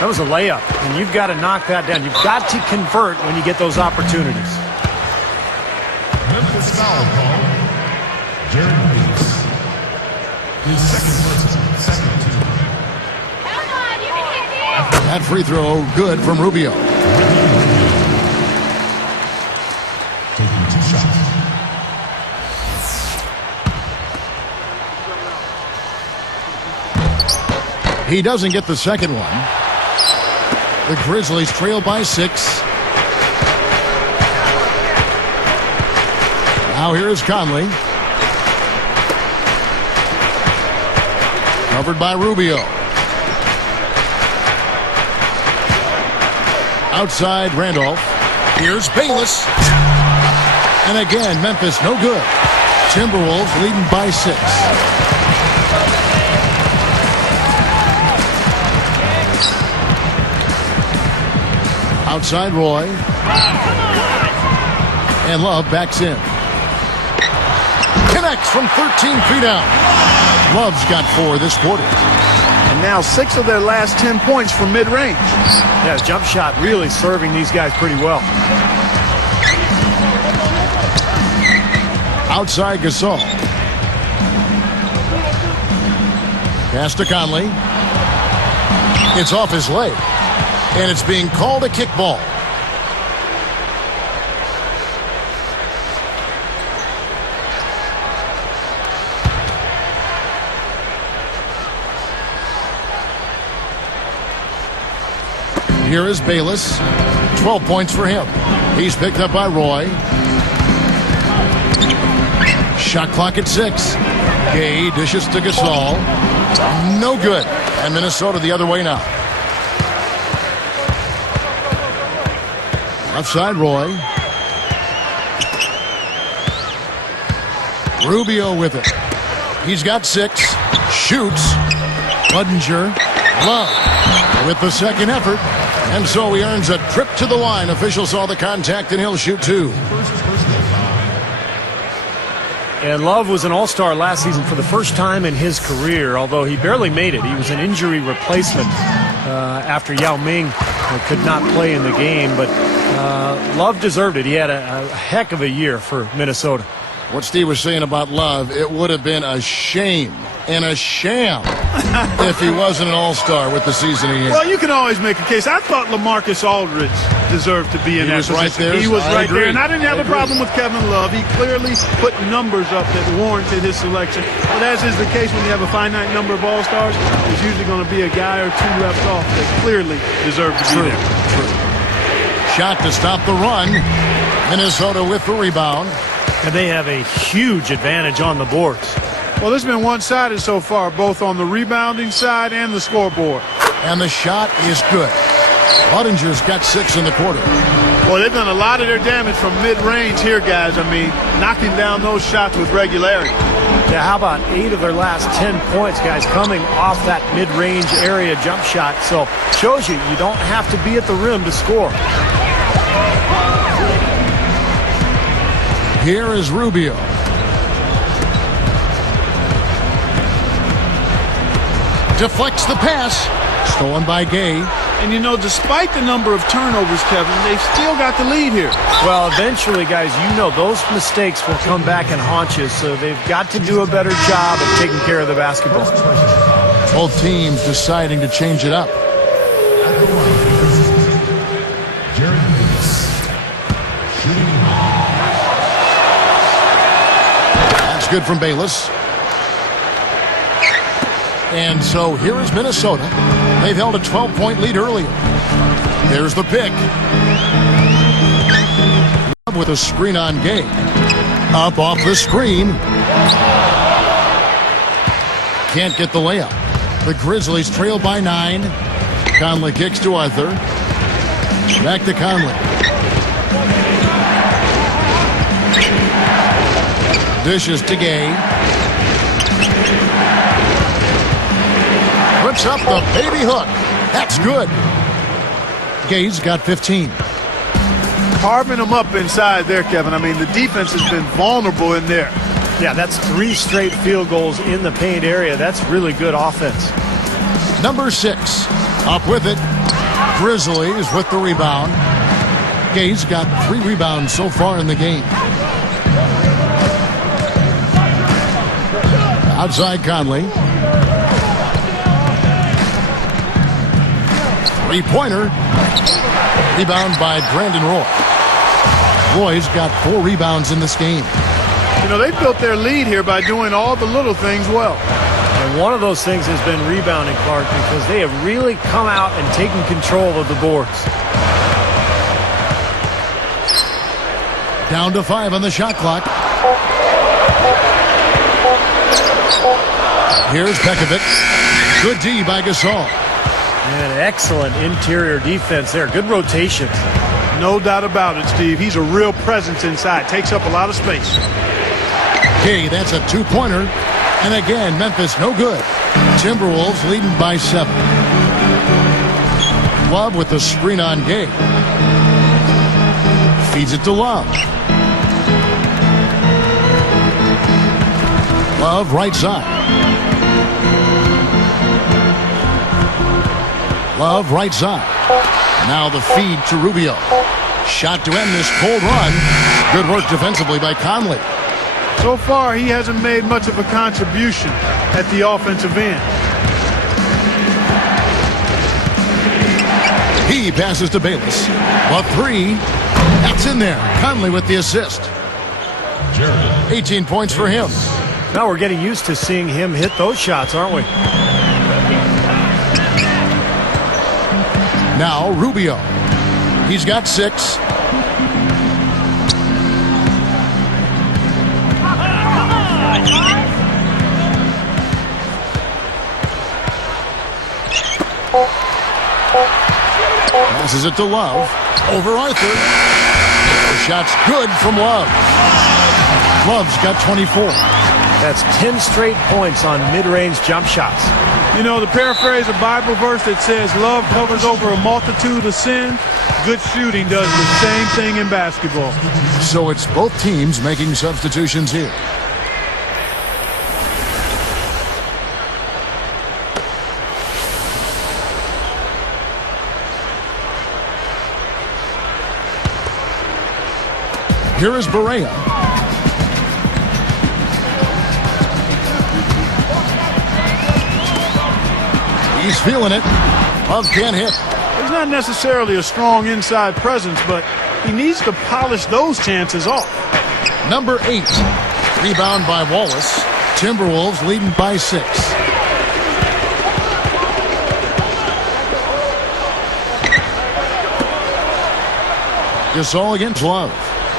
That was a layup, and you've got to knock that down. You've got to convert when you get those opportunities. Memphis foul call. Jared Bates. His second team. That free throw good from Rubio. Taking 2 shots. He doesn't get the second one. The Grizzlies trail by 6. Now here is Conley. Covered by Rubio. Outside Randolph. Here's Bayless. And again, Memphis no good. Timberwolves leading by 6. Outside Roy. And Love backs in. Connects from 13 feet out. Love's got 4 this quarter. And now 6 of their last 10 points from mid-range. Yeah, his jump shot really serving these guys pretty well. Outside Gasol. Pass to Conley. It's off his leg. And it's being called a kickball. Here is Bayless. 12 points for him. He's picked up by Roy. Shot clock at 6. Gay dishes to Gasol. No good. And Minnesota the other way now. Left side, Roy. Rubio with it. He's got 6. Shoots. Budinger. Love with the second effort. And so he earns a trip to the line. Official saw the contact, and he'll shoot 2. And Love was an all-star last season for the first time in his career, although he barely made it. He was an injury replacement after Yao Ming could not play in the game. But Love deserved it. He had a heck of a year for Minnesota. What Steve was saying about Love, it would have been a shame and a sham if he wasn't an all-star with the season he had. Well, you can always make a case. I thought LaMarcus Aldridge deserved to be in that position. Right there. He was right there. And I didn't have a agree. problem with Kevin Love. He clearly put numbers up that warranted his selection. But as is the case when you have a finite number of all-stars, there's usually going to be a guy or 2 left off that clearly deserve to be there. True. Shot to stop the run. Minnesota with the rebound. And they have a huge advantage on the boards. Well, this has been one-sided so far, both on the rebounding side and the scoreboard. And the shot is good. Budinger's got 6 in the quarter. Well, they've done a lot of their damage from mid-range here, guys. I mean, knocking down those shots with regularity. Yeah, how about 8 of their last 10 points, guys, coming off that mid-range area jump shot. So shows you don't have to be at the rim to score. Here is Rubio. Deflects the pass. Stolen by Gay. And, you know, despite the number of turnovers, Kevin, they've still got the lead here. Well, eventually, guys, you know those mistakes will come back and haunt you, so they've got to do a better job of taking care of the basketball. Both teams deciding to change it up. Jared Bates. Shooting. That's good from Bayless. And so here is Minnesota. They've held a 12-point lead earlier. There's the pick. With a screen on Gay. Up off the screen. Can't get the layup. The Grizzlies trail by 9. Conley kicks to Arthur. Back to Conley. Dishes to Gay. Puts up the baby hook. That's good. Gay's got 15. Carving them up inside there, Kevin. I mean, the defense has been vulnerable in there. Yeah, that's 3 straight field goals in the paint area. That's really good offense. Number 6. Up with it. Grizzlies with the rebound. Gay's got 3 rebounds so far in the game. Outside Conley. 3-pointer. Rebound by Brandon Roy. Roy's got 4 rebounds in this game. You know, they built their lead here by doing all the little things well. And one of those things has been rebounding, Clark, because they have really come out and taken control of the boards. Down to 5 on the shot clock. Here's Pekovic. Good D by Gasol. And excellent interior defense there. Good rotations. No doubt about it, Steve. He's a real presence inside. Takes up a lot of space. Gay, that's a 2-pointer. And again, Memphis no good. Timberwolves leading by 7. Love with the screen on Gay. Feeds it to Love. Love right side. Love right side. Now the feed to Rubio. Shot to end this cold run. Good work defensively by Conley. So far, he hasn't made much of a contribution at the offensive end. He passes to Bayless. A 3. That's in there. Conley with the assist. 18 points for him. Now we're getting used to seeing him hit those shots, aren't we? Now Rubio. He's got 6. Passes it to Love. Over Arthur. The shot's good from Love. Love's got 24. That's 10 straight points on mid-range jump shots. You know, to paraphrase a Bible verse that says, love covers over a multitude of sin, good shooting does the same thing in basketball. So it's both teams making substitutions here. Here is Barea. He's feeling it. Love can't hit. He's not necessarily a strong inside presence, but he needs to polish those chances off. Number 8. Rebound by Wallace. Timberwolves leading by 6. Gasol against Love.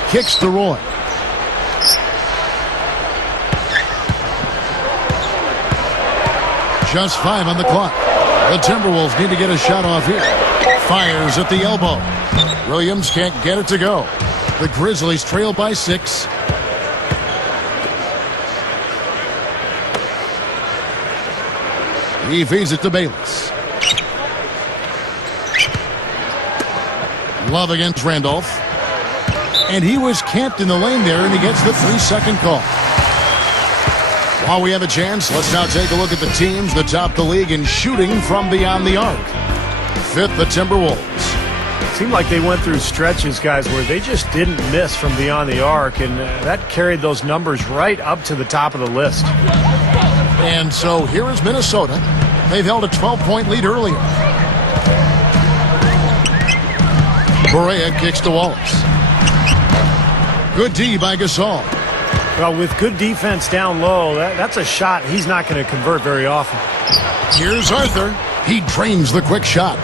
Kicks to Roy. Just 5 on the clock. The Timberwolves need to get a shot off here. Fires at the elbow. Williams can't get it to go. The Grizzlies trail by 6. He feeds it to Bayless. Love against Randolph. And he was camped in the lane there, and he gets the 3-second call. While we have a chance, let's now take a look at the teams that top the league in shooting from beyond the arc. 5th, the Timberwolves. It seemed like they went through stretches, guys, where they just didn't miss from beyond the arc, and that carried those numbers right up to the top of the list. And so here is Minnesota. They've held a 12-point lead earlier. Barea kicks to Wallace. Good D by Gasol. Well, with good defense down low, that's a shot he's not going to convert very often. Here's Arthur. He drains the quick shot.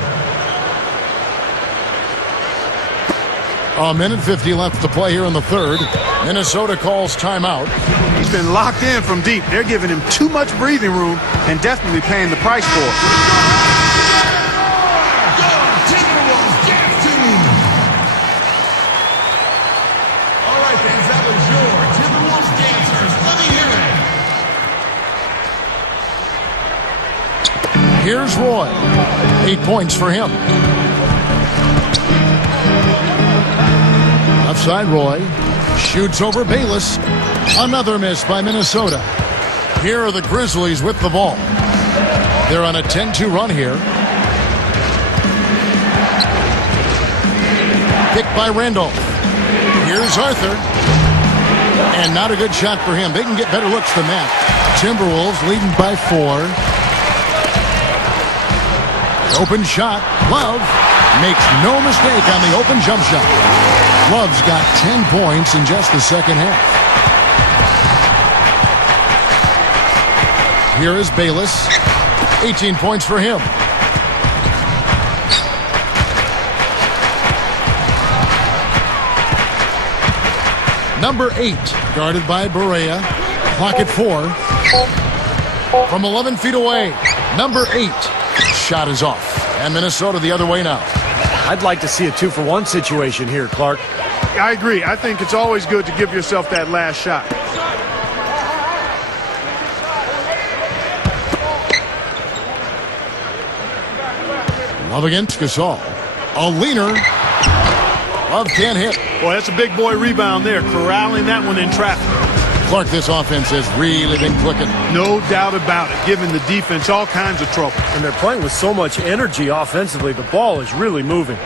A minute 50 left to play here in the third. Minnesota calls timeout. He's been locked in from deep. They're giving him too much breathing room and definitely paying the price for it. All right, fans, that was your Timberwolves dancers. Let me hear it. Here's Roy. 8 points for him. Left side, Roy. Shoots over Bayless. Another miss by Minnesota. Here are the Grizzlies with the ball. They're on a 10-2 run here. Picked by Randolph. Here's Arthur. And not a good shot for him. They can get better looks than that. Timberwolves leading by 4. Open shot. Love makes no mistake on the open jump shot. Love's got 10 points in just the second half. Here is Bayless. 18 points for him. Number 8, guarded by Barea. Clock at 4. From 11 feet away, number 8. Shot is off. And Minnesota the other way now. I'd like to see a 2-for-1 situation here, Clark. I agree. I think it's always good to give yourself that last shot. Love against Gasol. A leaner. Love can't hit. Boy, that's a big boy rebound there, corralling that one in traffic. Clark, this offense has really been clicking. No doubt about it, giving the defense all kinds of trouble. And they're playing with so much energy offensively. The ball is really moving.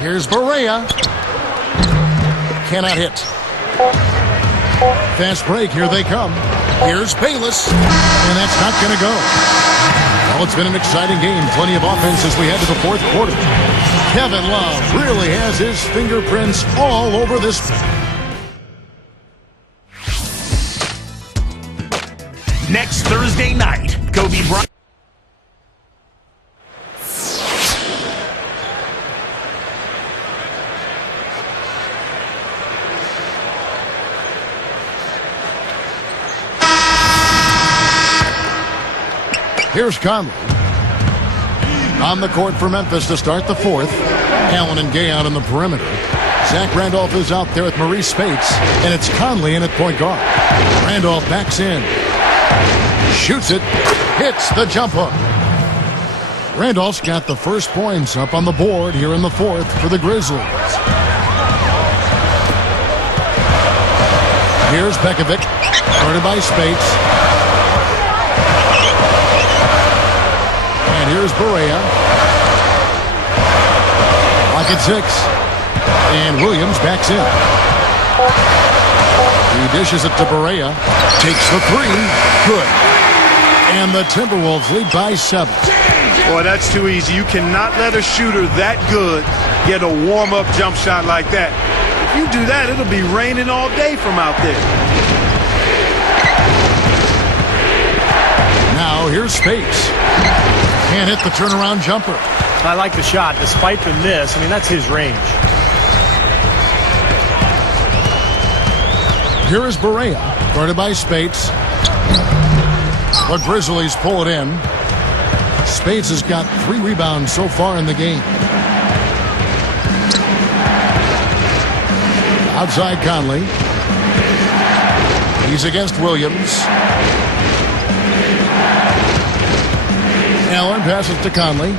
Here's Barea. Cannot hit. Fast break, here they come. Here's Bayless. And that's not going to go. Well, it's been an exciting game. Plenty of offense as we head to the fourth quarter. Kevin Love really has his fingerprints all over this. Next Thursday night, Kobe Bryant. Here's Conley. On the court for Memphis to start the fourth. Allen and Gay out on the perimeter. Zach Randolph is out there with Maurice Spates. And it's Conley in at point guard. Randolph backs in. Shoots it. Hits the jump hook. Randolph's got the first points up on the board here in the fourth for the Grizzlies. Here's Pekovic. Guarded by Spates. And here's Barea. Lock at 6. And Williams backs in. He dishes it to Barea. Takes the 3. Good. And the Timberwolves lead by 7. Boy, that's too easy. You cannot let a shooter that good get a warm-up jump shot like that. If you do that, it'll be raining all day from out there. Now here's Spates. Can't hit the turnaround jumper. I like the shot despite the miss. I mean, that's his range. Here is Barea, guarded by Spates. The Grizzlies pull it in. Spates has got 3 rebounds so far in the game. Outside Conley. He's against Williams. Allen passes to Conley.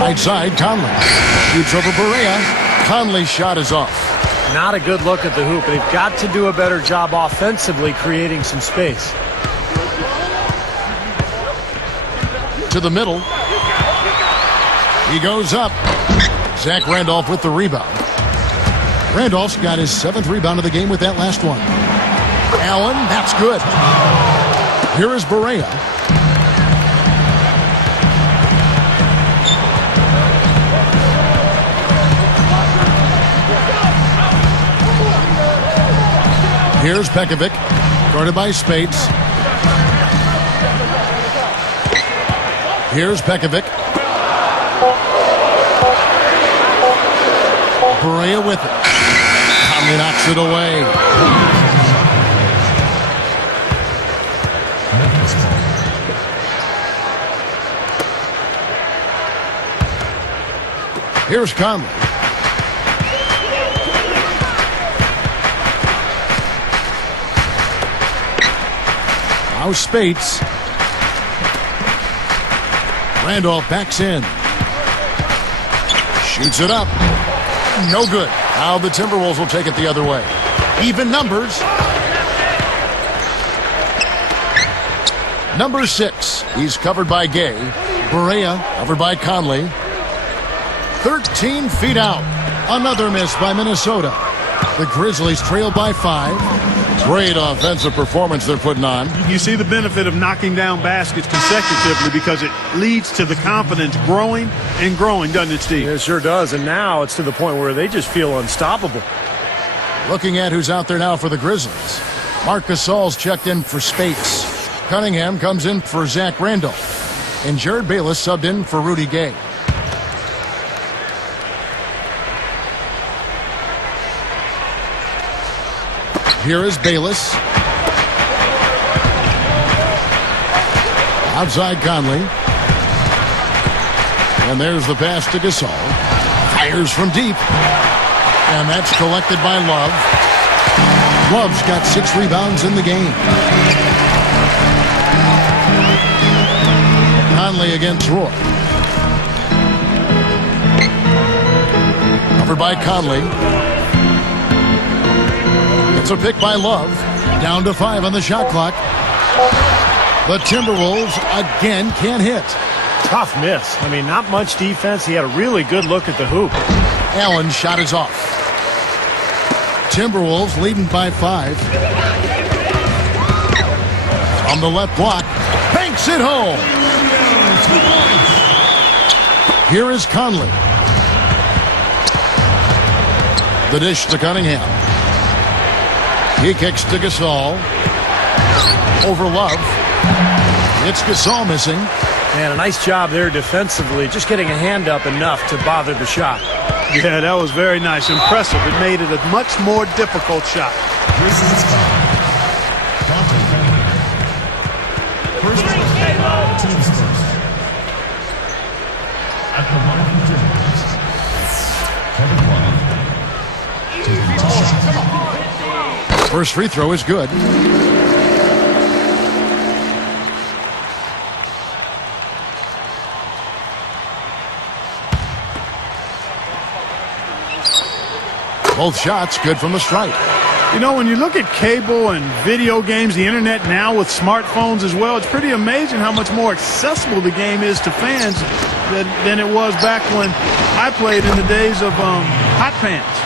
Right side, Conley. Shoots over Barea. Conley's shot is off. Not a good look at the hoop. They've got to do a better job offensively creating some space. To the middle. He goes up. Zach Randolph with the rebound. Randolph's got his 7th rebound of the game with that last one. Allen, that's good. Here is Barea. Here's Pekovic, guarded by Spates. Here's Pekovic. Berea with it. Conley knocks it away. Here's Conley. Now Spates. Randolph backs in. Shoots it up. No good. Now the Timberwolves will take it the other way. Even numbers. Number 6. He's covered by Gay. Berea covered by Conley. 13 feet out. Another miss by Minnesota. The Grizzlies trail by 5. Great offensive performance they're putting on. You see the benefit of knocking down baskets consecutively because it leads to the confidence growing and growing, doesn't it, Steve? It sure does, and now it's to the point where they just feel unstoppable. Looking at who's out there now for the Grizzlies. Marc Gasol's checked in for Spates. Cunningham comes in for Zach Randolph. And Jared Bayless subbed in for Rudy Gay. Here is Bayless. Outside Conley. And there's the pass to Gasol. Fires from deep. And that's collected by Love. Love's got 6 rebounds in the game. Conley against Roy. Covered by Conley. It's a pick by Love. Down to 5 on the shot clock. The Timberwolves again can't hit. Tough miss. I mean, not much defense. He had a really good look at the hoop. Allen's shot is off. Timberwolves leading by 5. On the left block. Banks it home. Here is Conley. The dish to Cunningham. He kicks to Gasol. Over Love. It's Gasol missing. Man, a nice job there defensively. Just getting a hand up enough to bother the shot. Yeah, that was very nice. Impressive. It made it a much more difficult shot. Grizzlies foul. Dante Cunningham. First team's first. At the line of Timberwolves, Kevin Love. Taking 2 shots. First free throw is good. Both shots good from the stripe. You know, when you look at cable and video games, the internet now with smartphones as well, it's pretty amazing how much more accessible the game is to fans than it was back when I played in the days of hot pants.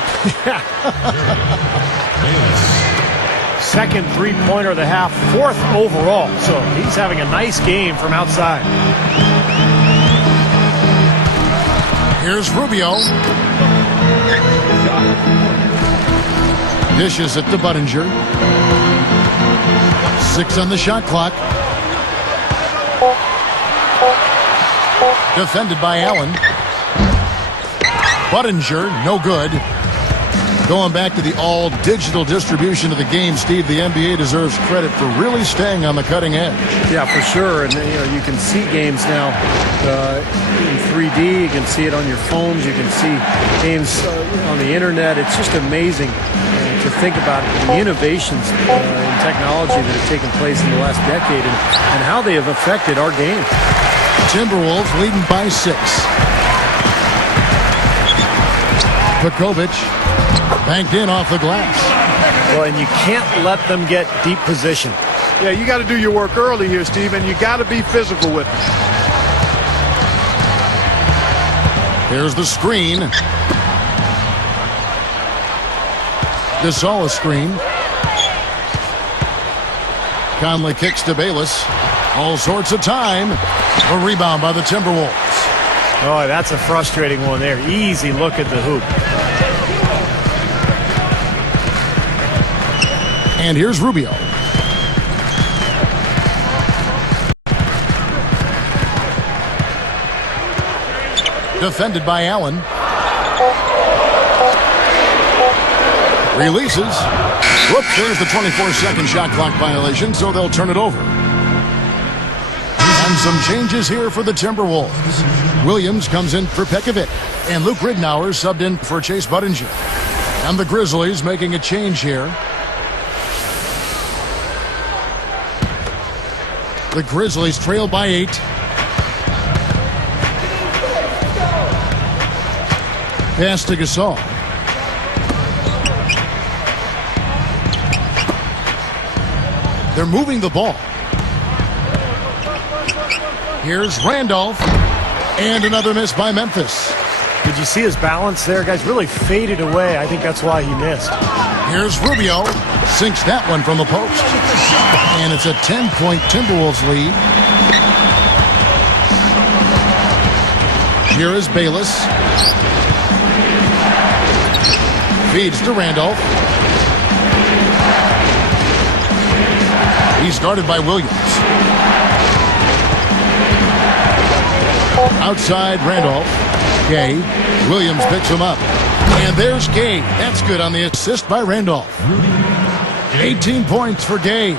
Second three-pointer of the half, 4th overall. So he's having a nice game from outside. Here's Rubio. Dishes it to Budinger. 6 on the shot clock. Defended by Allen. Budinger, no good. Going back to the all-digital distribution of the game, Steve, the NBA deserves credit for really staying on the cutting edge. Yeah, for sure. And you can see games now in 3D. You can see it on your phones. You can see games on the internet. It's just amazing to think about the innovations in technology that have taken place in the last decade and how they have affected our game. Timberwolves leading by 6. Pekovic banked in off the glass. Well, and you can't let them get deep position. Yeah, you got to do your work early here, Steve, and you got to be physical with it. Here's the screen. Gasol a screen. Conley kicks to Bayless. All sorts of time. A rebound by the Timberwolves. Oh, that's a frustrating one there. Easy look at the hoop. And here's Rubio. Defended by Allen. Releases. Whoops, there's the 24-second shot clock violation, so they'll turn it over. And some changes here for the Timberwolves. Williams comes in for Pekovic, and Luke Ridnour subbed in for Chase Budinger. And the Grizzlies making a change here. The Grizzlies trail by 8. Pass to Gasol. They're moving the ball. Here's Randolph. And another miss by Memphis. Did you see his balance there? Guys really faded away. I think that's why he missed. Here's Rubio. Sinks that one from the post. And it's a 10-point Timberwolves lead. Here is Bayless. Feeds to Randolph. He's guarded by Williams. Outside Randolph. Gay. Williams picks him up. And there's Gay. That's good on the assist by Randolph. 18 points for Gay.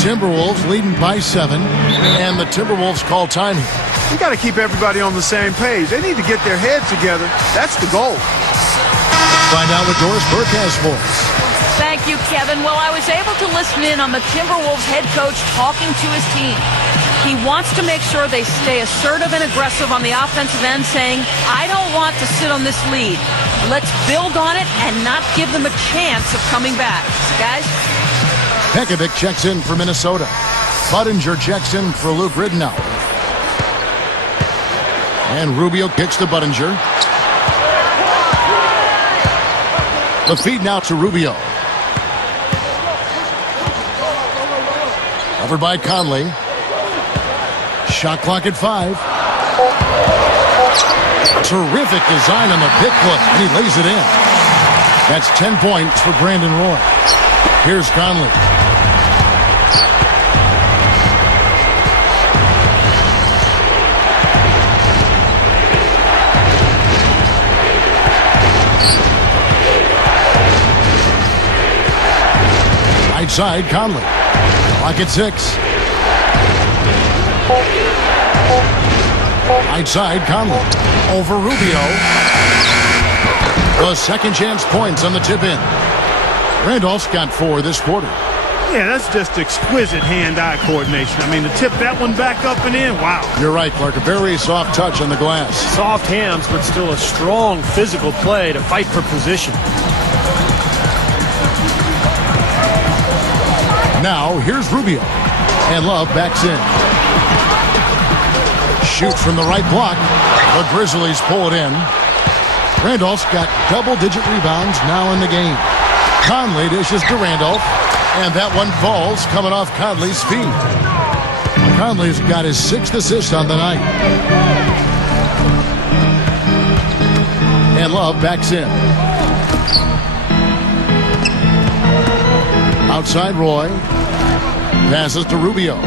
Timberwolves leading by 7. And the Timberwolves call time here. You got to keep everybody on the same page. They need to get their heads together. That's the goal. Find out what Doris Burke has for us. Thank you, Kevin. Well, I was able to listen in on the Timberwolves head coach talking to his team. He wants to make sure they stay assertive and aggressive on the offensive end, saying, I don't want to sit on this lead. Let's build on it and not give them a chance of coming back. Guys? Pekovic checks in for Minnesota. Budinger checks in for Luke Ridnour. And Rubio kicks to Budinger. The feed now to Rubio. Covered by Conley. Shot clock at 5. Terrific design on the pick look, and he lays it in. That's 10 points for Brandon Roy. Here's Conley. Right side, Conley. Clock at 6. Right side, Conley. Over Rubio. The second chance points on the tip in. Randolph's got 4 this quarter. Yeah, that's just exquisite hand-eye coordination. I mean, to tip that one back up and in, wow. You're right, Clark. A very soft touch on the glass. Soft hands, but still a strong physical play to fight for position. Now, here's Rubio. And Love backs in. Shoots from the right block. The Grizzlies pull it in. Randolph's got double-digit rebounds now in the game. Conley dishes to Randolph. And that one falls coming off Conley's feet. Conley's got his 6th assist on the night. And Love backs in. Outside Roy. Passes to Rubio.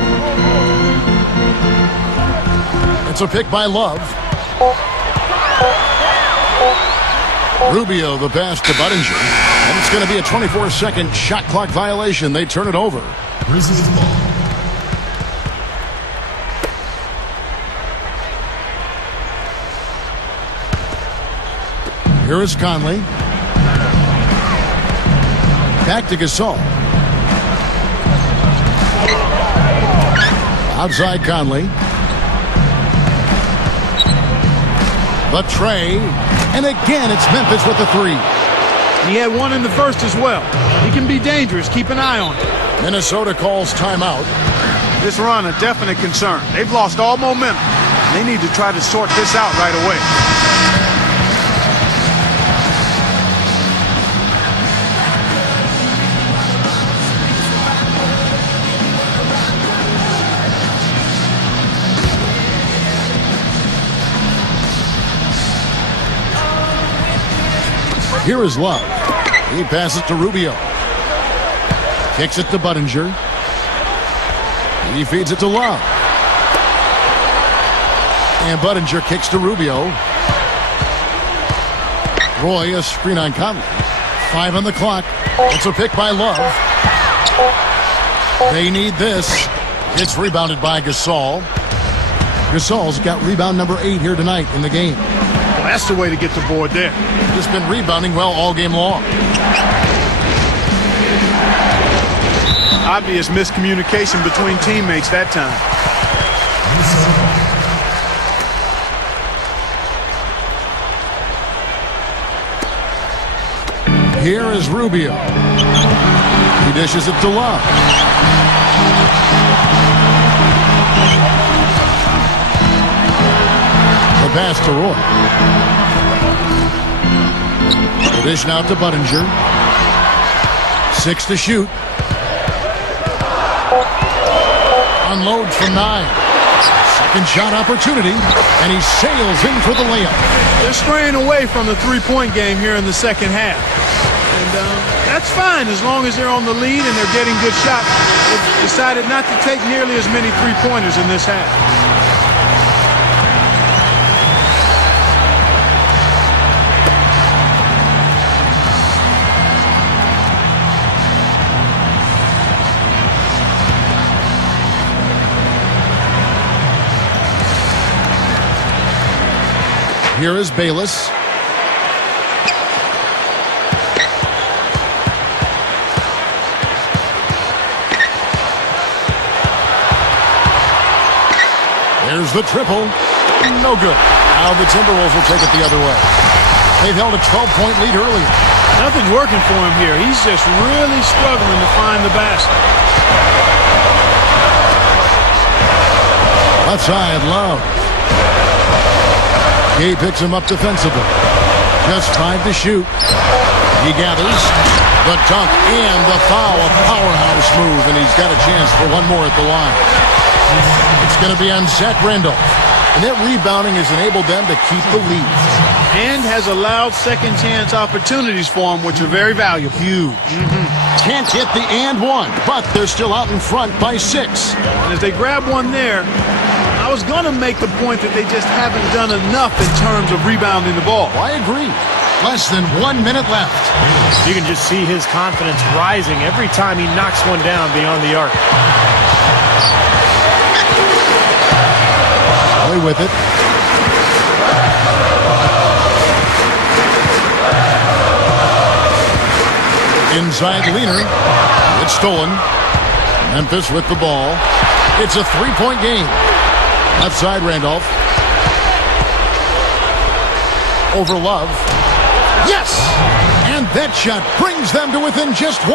It's a pick by Love. Rubio the pass to Budinger. And it's going to be a 24-second shot clock violation. They turn it over. Here is Conley. Back to Gasol. Outside Conley. The tray. And again, it's Memphis with the 3. He had one in the first as well. He can be dangerous. Keep an eye on him. Minnesota calls timeout. This run a definite concern. They've lost all momentum. They need to try to sort this out right away. Here is Love. He passes to Rubio. Kicks it to Budinger. He feeds it to Love. And Budinger kicks to Rubio. Roy, a screen on Conley. 5 on the clock. It's a pick by Love. They need this. It's rebounded by Gasol. Gasol's got rebound number 8 here tonight in the game. Well, that's the way to get the board there. Just been rebounding well all game long. Obvious miscommunication between teammates that time. Here is Rubio. He dishes it to Love. The pass to Roy. The dish now to Budinger. 6 to shoot. Unloads from 9. Second shot opportunity, and he sails in for the layup. They're straying away from the three-point game here in the second half. And that's fine as long as they're on the lead and they're getting good shots. They've decided not to take nearly as many three-pointers in this half. Here is Bayless. There's the triple. No good. Now the Timberwolves will take it the other way. They've held a 12-point lead earlier. Nothing's working for him here. He's just really struggling to find the basket. Outside, Love. He picks him up defensively. Just 5 to shoot. He gathers. The dunk and the foul. A powerhouse move, and he's got a chance for one more at the line. It's going to be on Zach Randolph. And that rebounding has enabled them to keep the lead. And has allowed second chance opportunities for him, which are very valuable. Huge. Can't get the and one, but they're still out in front by 6. And as they grab one there, I was going to make the point that they just haven't done enough in terms of rebounding the ball. I agree. Less than 1 minute left. You can just see his confidence rising every time he knocks one down beyond the arc. Play with it. Inside Leaner. It's stolen. Memphis with the ball. It's a 3-point game. Left side, Randolph. Over Love. Yes! And that shot brings them to within just 1.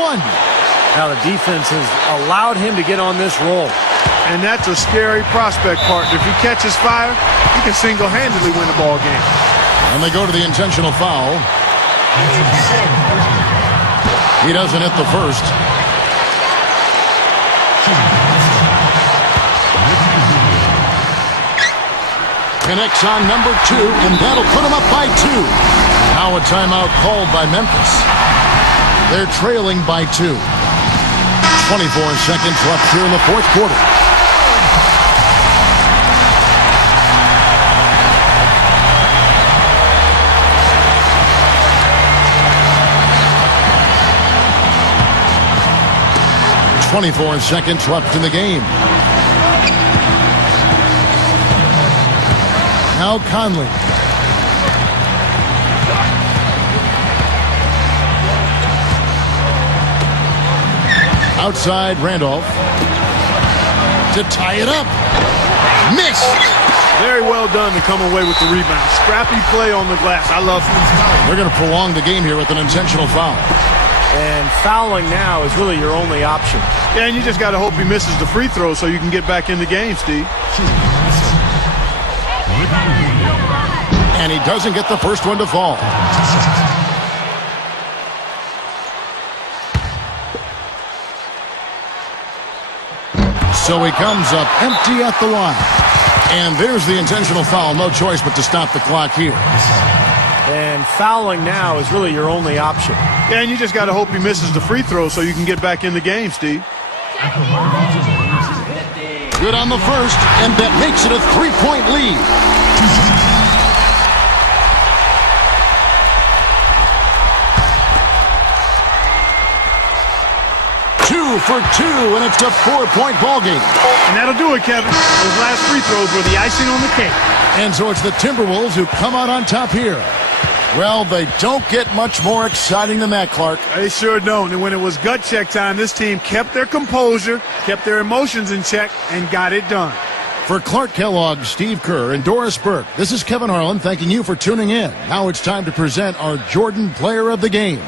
Now the defense has allowed him to get on this roll. And that's a scary prospect partner. If he catches fire, he can single-handedly win the ball game. And they go to the intentional foul. He doesn't hit the first. Connects on number 2, and that'll put him up by 2. Now a timeout called by Memphis. They're trailing by 2. 24 seconds left here in the fourth quarter. .24 seconds left in the game. Now Conley. Outside Randolph. To tie it up. Missed. Very well done to come away with the rebound. Scrappy play on the glass. I love it. They're going to prolong the game here with an intentional foul. And fouling now is really your only option. Yeah, and you just got to hope he misses the free throw so you can get back in the game, Steve. And he doesn't get the first one to fall. So he comes up empty at the line. And there's the intentional foul. No choice but to stop the clock here. And fouling now is really your only option. Yeah, and you just got to hope he misses the free throw so you can get back in the game, Steve. Good on the first, and that makes it a 3-point lead. for 2, and it's a 4-point ball game. And that'll do it, Kevin. Those last free throws were the icing on the cake. And so it's the Timberwolves who come out on top here. Well, they don't get much more exciting than that, Clark. They sure don't. And when it was gut check time, this team kept their composure, kept their emotions in check, and got it done. For Clark Kellogg, Steve Kerr, and Doris Burke, this is Kevin Harlan thanking you for tuning in. Now it's time to present our Jordan Player of the Game.